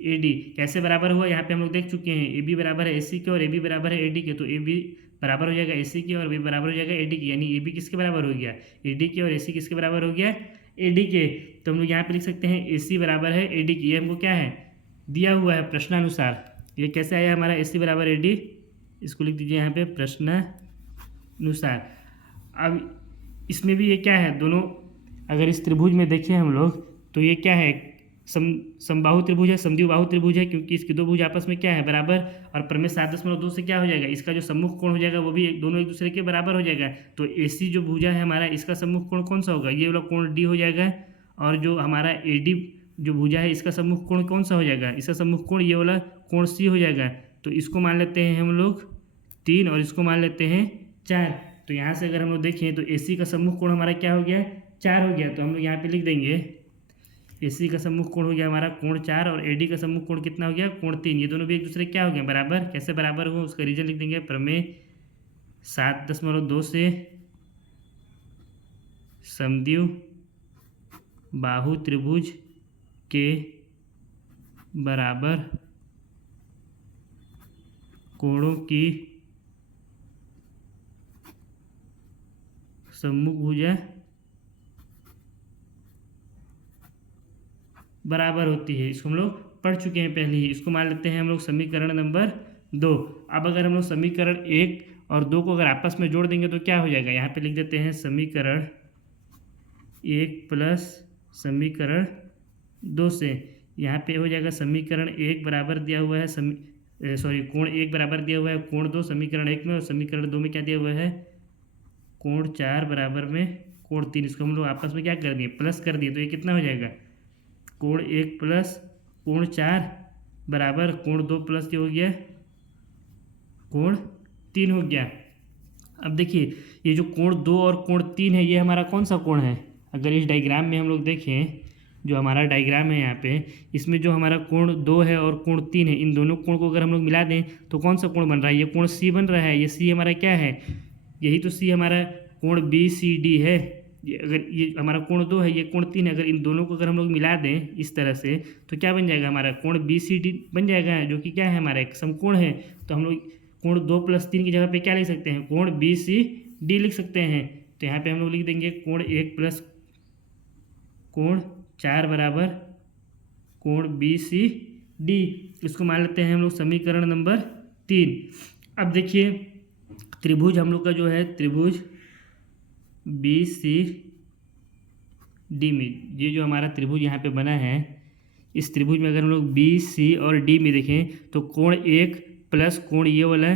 ए डी। कैसे बराबर हुआ यहाँ पे हम लोग देख चुके हैं, ए बी बराबर है ए सी के और ए बी बराबर है ए डी के, तो ए बी बराबर हो जाएगा ए सी के और बी बराबर हो जाएगा ए डी के, यानी ए बी किसके बराबर हो गया ए डी के और ए सी किसके बराबर हो गया ए डी के। तो हम लोग यहाँ पे लिख सकते हैं ए सी बराबर है ए डी की, ये हमको क्या है दिया हुआ है प्रश्नानुसार। ये कैसे आया हमारा ए सी बराबर ए डी, इसको लिख दीजिए यहाँ पे प्रश्नानुसार। अब इसमें भी ये क्या है दोनों, अगर इस त्रिभुज में देखें हम लोग तो ये क्या है समबाहु त्रिभुज है, समद्विबाहु त्रिभुज है, क्योंकि इसके दो भुज आपस में क्या है बराबर, और प्रमेय 7.2 से क्या हो जाएगा इसका जो सम्मुख कोण हो जाएगा वो भी दोनों एक दूसरे के बराबर हो जाएगा। तो AC जो भुजा है हमारा इसका सम्मुख कोण कौन सा होगा, ये वाला कोण D हो जाएगा, और जो हमारा AD जो भुजा है इसका सम्मुख कोण कौन सा हो जाएगा, इसका सम्मुख कोण ये वाला कोण C हो जाएगा। तो इसको मान लेते हैं हम लोग 3 और इसको मान लेते हैं 4। तो यहाँ से अगर हम लोग देखें तो AC का सम्मुख कोण हमारा क्या हो गया 4 हो गया, तो हम लोग यहाँ पे लिख देंगे AC का सम्मुख कोण हो गया हमारा कोण 4 और AD का सम्मुख कोण कितना हो गया कोण 3। ये दोनों भी एक दूसरे क्या हो गए बराबर। कैसे बराबर हुआ उसका रीजन लिख देंगे, प्रमेय 7.2 से समद्विबाहु त्रिभुज के बराबर कोणों की सम्मुख भुजा बराबर होती है। इसको हम लोग पढ़ चुके हैं पहले ही, इसको मान लेते हैं हम लोग समीकरण नंबर 2। अब अगर हम लोग समीकरण 1 और 2 को अगर आपस में जोड़ देंगे तो क्या हो जाएगा, यहाँ पे लिख देते हैं समीकरण 1 प्लस समीकरण 2 से, यहाँ पे हो जाएगा समीकरण 1 बराबर दिया हुआ है कोण 1 बराबर दिया हुआ है कोण 2 समीकरण 1 में, और समीकरण 2 में क्या दिया हुआ है कोण 4 बराबर में कोण 3। इसको हम लोग आपस में क्या कर दिए प्लस कर दिए, तो ये कितना हो जाएगा कोण 1 प्लस कोण 4 बराबर कोण 2 प्लस ये हो गया कोण 3 हो गया। अब देखिए ये जो कोण 2 और कोण 3 है ये हमारा कौन सा कोण है, अगर इस डायग्राम में हम लोग देखें जो हमारा डायग्राम है यहाँ पे, इसमें जो हमारा कोण 2 है और कोण 3 है, इन दोनों कोण को अगर हम लोग मिला दें तो कौन सा कोण बन रहा है, ये कोण C बन रहा है। ये C हमारा क्या है, यही तो C हमारा कोण BCD है। अगर ये हमारा कोण 2 है ये कोण 3 है, अगर इन दोनों को अगर हम लोग मिला दें इस तरह से तो क्या बन जाएगा हमारा कोण BCD बन जाएगा, जो कि क्या है हमारा एक समकोण है। तो हम लोग कोण 2 + 3 की जगह पे क्या लिख सकते हैं कोण BCD लिख सकते हैं। तो यहाँ पे हम लोग लिख देंगे कोण 1 प्लस कोण 4 बराबर कोण BCD। इसको मान लेते हैं हम लोग समीकरण नंबर 3। अब देखिए त्रिभुज हम लोग का जो है त्रिभुज BCD में, ये जो हमारा त्रिभुज यहाँ पे बना है, इस त्रिभुज में अगर हम लोग BC और D में देखें तो कोण 1 प्लस कोण ये वाला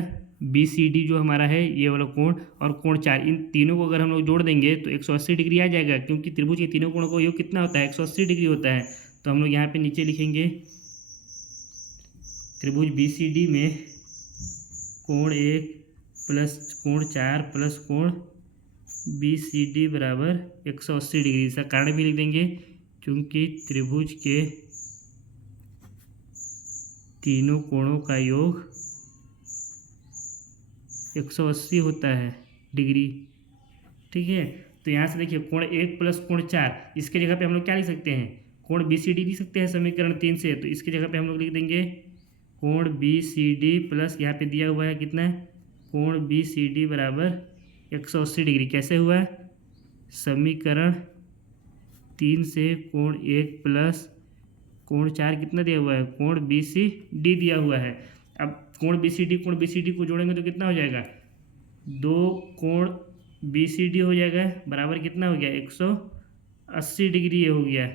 BCD जो हमारा है ये वाला कोण और कोण 4, इन तीनों को अगर हम लोग जोड़ देंगे तो 180 डिग्री आ जाएगा, क्योंकि त्रिभुज के तीनों कोणों का योग कितना होता है 180 डिग्री होता है। तो हम लोग यहाँ पे नीचे लिखेंगे त्रिभुज BCD में कोण 1 प्लस कोण 4 प्लस कोण BCD बराबर 180 डिग्री। इसका कारण भी लिख देंगे क्योंकि त्रिभुज के तीनों कोणों का योग 180 होता है डिग्री, ठीक है। तो यहाँ से देखिए कोण 1 प्लस कोण 4, इसके जगह पे हम लोग क्या लिख सकते हैं कोण BCD लिख सकते हैं समीकरण 3 से। तो इसके जगह पे हम लोग लिख देंगे कोण BCD प्लस यहाँ पे दिया हुआ है कितना कोण BCD बराबर 180 डिग्री। कैसे हुआ समीकरण 3 से कोण 1 प्लस कोण 4 कितना दिया हुआ है कोण BCD दिया हुआ है। अब कोण BCD को जोड़ेंगे तो कितना हो जाएगा 2 कोण BCD हो जाएगा बराबर कितना हो गया 180 डिग्री ये हो गया।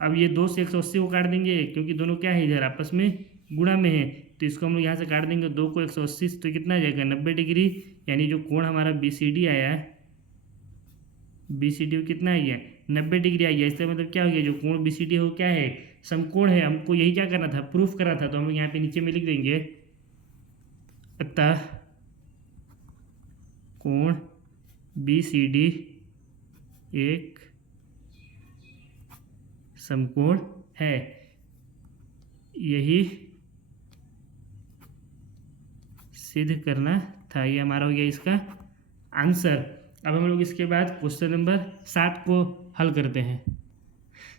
अब ये 2 से 180 को काट देंगे क्योंकि दोनों क्या है इधर आपस में गुणा में है, तो इसको हम लोग यहाँ से काट देंगे 2 को 180 से, तो कितना आ जाएगा 90 डिग्री। यानी जो कोण हमारा BCD आया BCD कितना आ गया 90 डिग्री आ गया। इसका मतलब क्या हो गया जो कोण BCD हो क्या है समकोण है। हमको यही क्या करना था प्रूफ करना था, तो हम लोग यहाँ पे नीचे में लिख देंगे अतः कोण BCD एक समकोण है। यही सिद्ध करना था। ये हमारा हो गया इसका आंसर। अब हम लोग इसके बाद क्वेश्चन नंबर 7 को हल करते हैं।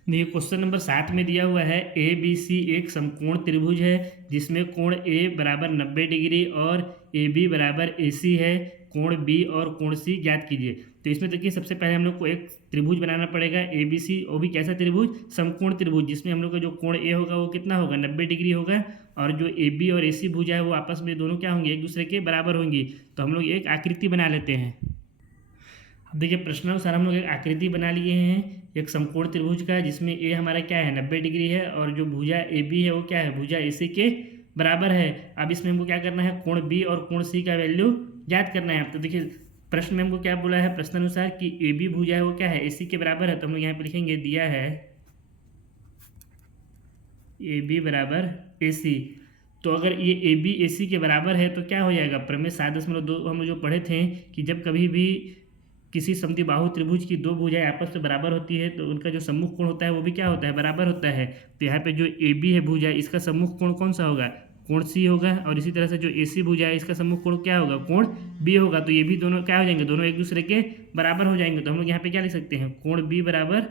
देखिए क्वेश्चन नंबर 7 में दिया हुआ है ए बी सी एक समकोण त्रिभुज है जिसमें कोण ए बराबर 90 डिग्री और ए बी बराबर ए सी है। कोण बी और कोण सी ज्ञात कीजिए। तो इसमें देखिए सबसे पहले हम लोग को एक त्रिभुज बनाना पड़ेगा ए बी सी, वो भी कैसा त्रिभुज, समकोण त्रिभुज, जिसमें हम लोग का जो कोण ए होगा वो कितना होगा 90 डिग्री होगा और जो ए बी और ए सी भुजा है वो आपस में दोनों क्या होंगे, एक दूसरे के बराबर होंगी। तो हम लोग एक आकृति बना लेते हैं। अब देखिए प्रश्नानुसार हम लोग एक आकृति बना लिए हैं एक समकोण त्रिभुज का, जिसमें ए हमारा क्या है 90 डिग्री है और जो भुजा ए बी है वो क्या है, भुजा ए सी के बराबर है। अब इसमें हमको क्या करना है, कोण बी और कोण सी का वैल्यू ज्ञात करना है। तो देखिए प्रश्न में हमको क्या बोला है, प्रश्नानुसार कि ए बी भुजा है वो क्या है, ए सी के बराबर है। तो हम लोग यहाँ पे लिखेंगे दिया है ए बी बराबर ए सी। तो अगर ये ए बी ए सी के बराबर है तो क्या हो जाएगा, प्रमेय 7.2 हम लोग जो पढ़े थे कि जब कभी भी किसी समद्विबाहु त्रिभुज की दो भुजाएं आपस में बराबर होती है तो उनका जो सम्मुख कोण होता है वो भी क्या होता है, बराबर होता है। तो यहाँ पे जो ए बी है भुजा, इसका सम्मुख कोण कौन सा होगा, कोण सी होगा। और इसी तरह से जो ए सी भुजा है इसका सम्मुख कोण क्या होगा, कोण बी होगा। तो ये भी दोनों क्या हो जाएंगे, दोनों एक दूसरे के बराबर हो जाएंगे। तो हम लोग यहाँ पे क्या लिख सकते हैं, कोण बी बराबर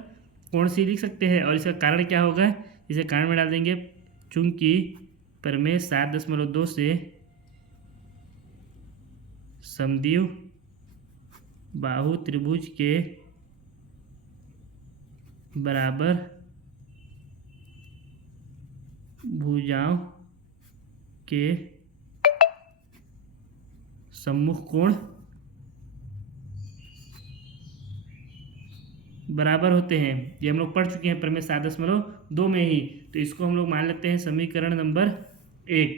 कोण सी लिख सकते हैं। और इसका कारण क्या होगा, इसे कारण में डाल देंगे, चूंकि प्रमेय 7.2 से समद्विबाहु बाहु त्रिभुज के बराबर भुजाओं के सम्मुख कोण बराबर होते हैं। ये हम लोग पढ़ चुके हैं प्रमेय 7.2 में ही। तो इसको हम लोग मान लेते हैं समीकरण नंबर 1।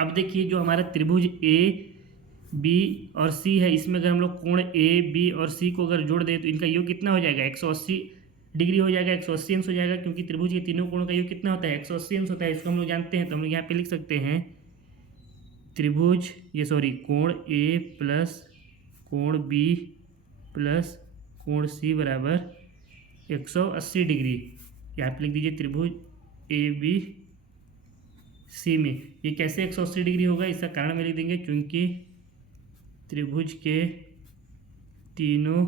अब देखिए जो हमारा त्रिभुज ए बी और सी है, इसमें अगर हम लोग कोण ए बी और सी को अगर जोड़ दें तो इनका योग कितना हो जाएगा, 180 डिग्री हो जाएगा, 180 अंश हो जाएगा। क्योंकि त्रिभुज के तीनों कोणों का योग कितना होता है, 180 अंश होता है। इसको हम लोग जानते हैं। तो हम लोग यहाँ पे लिख सकते हैं त्रिभुज कोण ए प्लस कोण बी प्लस कोण सी बराबर 180 डिग्री। यहाँ पे लिख दीजिए त्रिभुज ए बी सी में ये कैसे 180 डिग्री होगा, इसका कारण में लिख देंगे, क्योंकि त्रिभुज के तीनों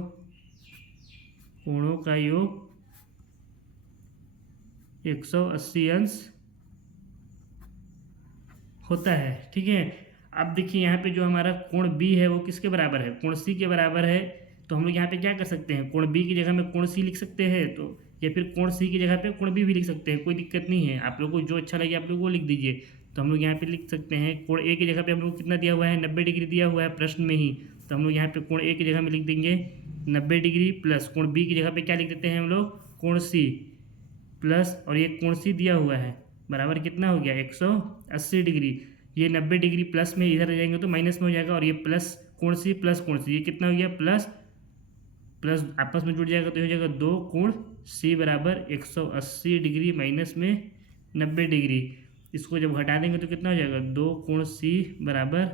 कोणों का योग 180 अंश होता है। ठीक है। अब देखिए यहाँ पे जो हमारा कोण बी है वो किसके बराबर है, कोण सी के बराबर है। तो हम लोग यहाँ पे क्या कर सकते हैं, कोण बी की जगह में कोण सी लिख सकते हैं, तो या फिर कोण सी की जगह पे कोण बी भी लिख सकते हैं, कोई दिक्कत नहीं है। आप लोग को जो अच्छा लगे आप लोग वो लिख दीजिए। तो हम लोग यहाँ पे लिख सकते हैं कोण ए की जगह पे हम लोग कितना दिया हुआ है, 90 डिग्री दिया हुआ है प्रश्न में ही। तो हम लोग यहाँ पे कोण ए की जगह में लिख देंगे 90 डिग्री प्लस कोण बी की जगह पे क्या लिख देते हैं हम लोग, कोण सी प्लस, और ये कोण सी दिया हुआ है बराबर कितना हो गया 180 डिग्री। ये 90 डिग्री प्लस में इधर जाएंगे तो माइनस में हो जाएगा, और ये प्लस कोण सी प्लस कोण सी, ये कितना हो गया प्लस प्लस आपस में जुड़ जाएगा तो हो जाएगा 2 कोण सी बराबर 180 डिग्री माइनस में 90 डिग्री। इसको जब घटा देंगे तो कितना हो जाएगा, 2 कोण सी बराबर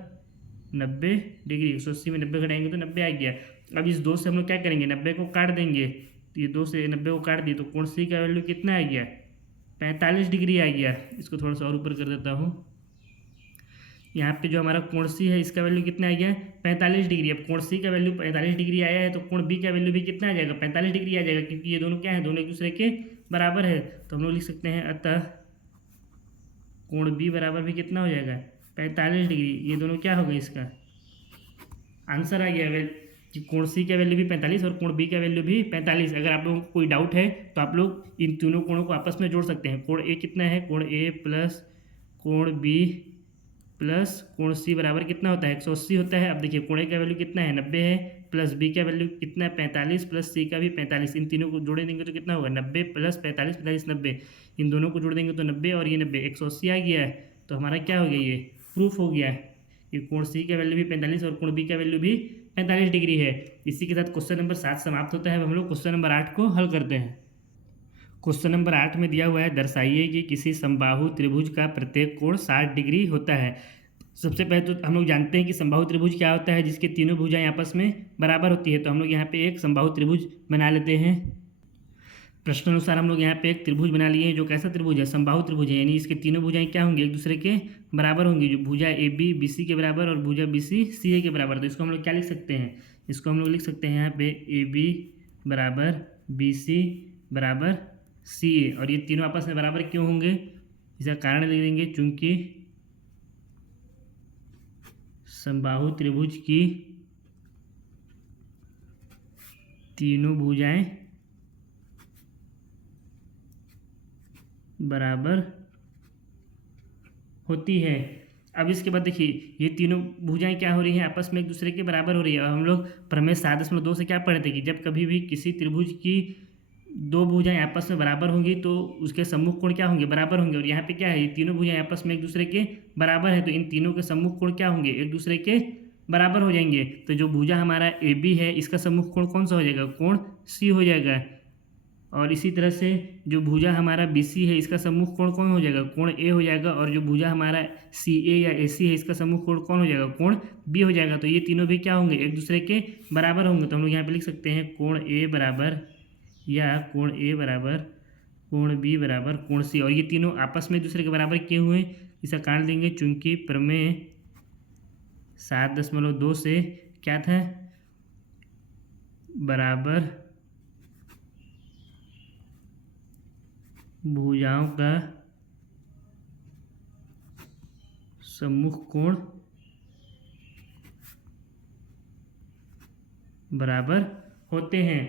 90 डिग्री। 180 में 90 घटाएंगे तो 90 आ गया। अब इस 2 से हम लोग क्या करेंगे, 90 को काट देंगे। तो ये 2 से 90 को काट दिए तो कोण सी का वैल्यू कितना आ गया, 45 डिग्री आ गया। इसको थोड़ा सा और ऊपर कर देता हूँ। यहाँ पे जो हमारा कोण सी है इसका वैल्यू कितना आ गया, 45 डिग्री। अब कोण सी का वैल्यू 45 डिग्री आया है तो कोण बी का वैल्यू भी कितना आ जाएगा, 45 डिग्री आ जाएगा, क्योंकि ये दोनों क्या है, दोनों एक दूसरे के बराबर है। तो हम लोग लिख सकते हैं अतः कोण बी बराबर भी कितना हो जाएगा, 45 डिग्री। ये दोनों क्या होगा, इसका आंसर आ गया कि कोण सी का वैल्यू भी 45 और कोण बी का वैल्यू भी 45। अगर आप लोगों को कोई डाउट है तो आप लोग इन तीनों कोणों को आपस में जोड़ सकते हैं। कोण ए कितना है, कोण ए प्लस कोण बी प्लस कोण सी बराबर कितना होता है, 180 होता है। अब देखिए कोण ए का वैल्यू कितना है, 90 है, प्लस बी का वैल्यू कितना है 45, प्लस सी का भी 45। इन तीनों को जोड़े देंगे तो कितना होगा, 90 प्लस 45, 45 90। इन दोनों को जोड़ देंगे तो 90 और ये 90, 180 आ गया है। तो हमारा क्या हो गया, ये प्रूफ हो गया है कि कोण सी का वैल्यू भी 45 और कोण बी का वैल्यू भी 45 डिग्री है। इसी के साथ क्वेश्चन नंबर 7 समाप्त होता है। अब हम लोग क्वेश्चन नंबर 8 को हल करते हैं। क्वेश्चन नंबर 8 में दिया हुआ है, दर्शाइए कि किसी समबाहु त्रिभुज का प्रत्येक कोण 60 डिग्री होता है। सबसे पहले तो हम लोग जानते हैं कि समबाहु त्रिभुज क्या होता है, जिसके तीनों भुजाएं आपस में बराबर होती है। तो हम लोग यहाँ पे एक समबाहु त्रिभुज बना लेते हैं। प्रश्नानुसार हम लोग यहाँ पे एक त्रिभुज बना लिए हैं, जो कैसा त्रिभुज है, समबाहु त्रिभुज है, यानी इसके तीनों भुजाएं क्या होंगी, एक दूसरे के बराबर होंगी, जो भुजा ए बी बी सी के बराबर और भुजा बी सी सी ए के बराबर, तो इसको हम लोग क्या लिख सकते हैं, इसको हम लोग लिख सकते हैं यहाँ पे ए बी बराबर बी सी बराबर सी ए। और ये तीनों आपस में बराबर क्यों होंगे, इसका कारण लिख देंगे, चूंकि समबाहु त्रिभुज की तीनों भुजाएं बराबर होती है। अब इसके बाद देखिए ये तीनों भुजाएं क्या हो रही हैं, आपस में एक दूसरे के बराबर हो रही है। और हम लोग प्रमेय 7.2 से क्या पढ़े थे कि जब कभी भी किसी त्रिभुज की दो भुजाएं आपस में बराबर होंगी तो उसके सम्मुख कोण क्या होंगे, बराबर होंगे। और यहाँ पे क्या है, ये तीनों भुजाएं आपस में एक दूसरे के बराबर है, तो इन तीनों के सम्मुख कोण क्या होंगे, एक दूसरे के बराबर हो जाएंगे। तो जो भुजा हमारा ए बी है इसका सम्मुख कोण कौन सा हो जाएगा, कोण सी हो जाएगा। और इसी तरह से जो भुजा हमारा बी सी है इसका सम्मुख कोण कौन हो जाएगा, कोण ए हो जाएगा। और जो भुजा हमारा सी ए या ए सी है इसका सम्मुख कोण कौन हो जाएगा, कोण बी हो जाएगा। तो ये तीनों भी क्या होंगे, एक दूसरे के बराबर होंगे। तो हम लोग यहाँ पे लिख सकते हैं कोण ए बराबर या कोण ए बराबर कोण बी बराबर कोण सी। और ये तीनों आपस में एक दूसरे के बराबर किए हुए हैं, इसका कारण देंगे चूंकि प्रमेय 7.2 से क्या था, बराबर भुजाओं का सम्मुख कोण बराबर होते हैं।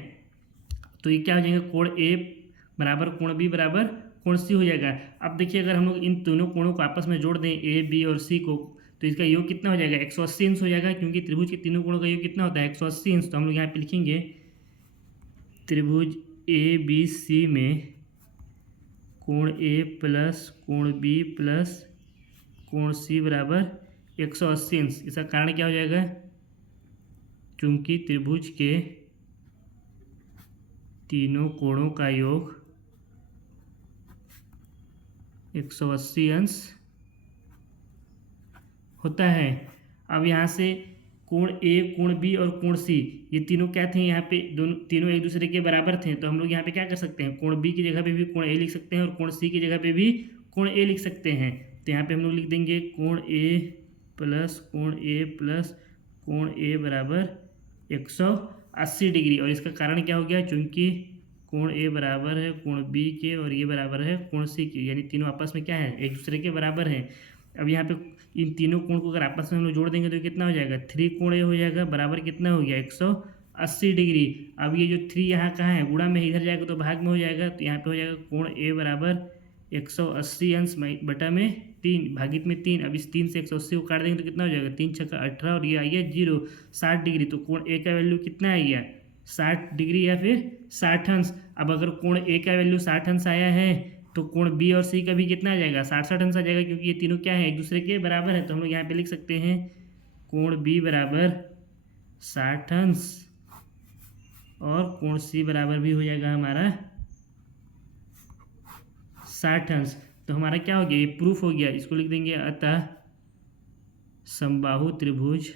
तो ये क्या हो जाएगा, कोण ए बराबर कोण बी बराबर कोण सी हो जाएगा। अब देखिए अगर हम लोग इन दोनों कोणों को आपस में जोड़ दें ए बी और सी को, तो इसका योग कितना हो जाएगा, 180 अंश हो जाएगा, क्योंकि त्रिभुज के तीनों कोणों का योग कितना होता है, 180 अंश। तो हम लोग यहाँ पे लिखेंगे त्रिभुज ए बी सी में कोण ए प्लस कोण बी प्लस कोण सी बराबर 180 अंश। इसका कारण क्या हो जाएगा, चूंकि त्रिभुज के तीनों कोणों का योग 180 अंश होता है। अब यहाँ से कोण ए कोण बी और कोण सी ये तीनों क्या थे, यहाँ पे दोनों तीनों एक दूसरे के बराबर थे। तो हम लोग यहाँ पे क्या कर सकते हैं, कोण बी की जगह पे भी कोण ए लिख सकते हैं और कोण सी की जगह पे भी कोण ए लिख सकते हैं। तो यहाँ पे हम लोग लिख देंगे कोण ए प्लस कोण ए बराबर 180 डिग्री। और इसका कारण क्या हो गया, चूंकि कोण ए बराबर है कोण बी के और ये बराबर है कोण सी के, यानी तीनों आपस में क्या है, एक दूसरे के बराबर हैं। अब यहाँ पे इन तीनों कोण को अगर आपस में हम लोग जोड़ देंगे तो कितना हो जाएगा, 3 कोण ए हो जाएगा, बराबर कितना हो गया, 180 डिग्री। अब ये जो 3 यहाँ कहाँ है, गुणा में इधर जाएगा तो भाग में हो जाएगा। तो यहाँ पे हो जाएगा कोण ए बराबर 180 अंश बटा में 3 भागित में 3। अब इस 3 से 180 को काट देंगे तो कितना हो जाएगा, 3 छक्का 18 और ये आ गया 0, 60 डिग्री। तो कोण ए का वैल्यू कितना आ गया, 60 डिग्री या फिर 60 अंश। अब अगर कोण ए का वैल्यू 60 अंश आया है तो कोण बी और सी का भी कितना आ जाएगा, 60 अंश आ जाएगा, क्योंकि ये तीनों क्या है, एक दूसरे के बराबर है। तो हम लोग यहाँ पे लिख सकते हैं कोण बी बराबर 60 अंश और कोण सी बराबर भी हो जाएगा हमारा 60 अंश। तो हमारा क्या हो गया, ये प्रूफ हो गया। इसको लिख देंगे अतः समबाहु त्रिभुज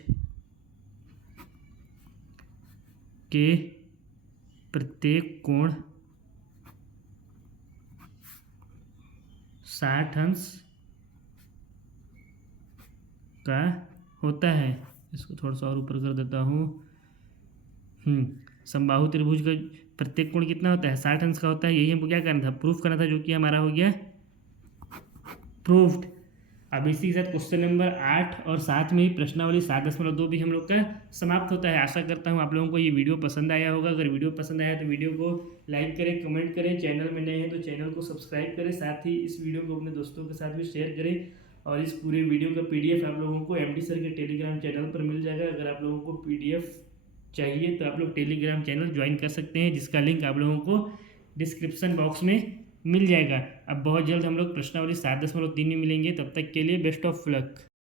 के प्रत्येक कोण 60 अंश का होता है। इसको थोड़ा सा और ऊपर कर देता हूँ। समबाहु त्रिभुज का प्रत्येक कोण कितना होता है, 60 अंश का होता है। यही हमको क्या करना था, प्रूफ करना था, जो कि हमारा हो गया प्रूफ्ड। अब इसी के साथ क्वेश्चन नंबर 8 और साथ में ही प्रश्नावली 7.2 भी हम लोग का समाप्त होता है। आशा करता हूँ आप लोगों को ये वीडियो पसंद आया होगा। अगर वीडियो पसंद आया तो वीडियो को लाइक करें, कमेंट करें, चैनल में नए हैं तो चैनल को सब्सक्राइब करें, साथ ही इस वीडियो को अपने दोस्तों के साथ भी शेयर करें। और इस पूरे वीडियो का PDF आप लोगों को MD सर के टेलीग्राम चैनल पर मिल जाएगा। अगर आप लोगों को PDF चाहिए तो आप लोग टेलीग्राम चैनल ज्वाइन कर सकते हैं, जिसका लिंक आप लोगों को डिस्क्रिप्शन बॉक्स में मिल जाएगा। अब बहुत जल्द हम लोग प्रश्नावली 7.3 में मिलेंगे। तब तक के लिए बेस्ट ऑफ लक।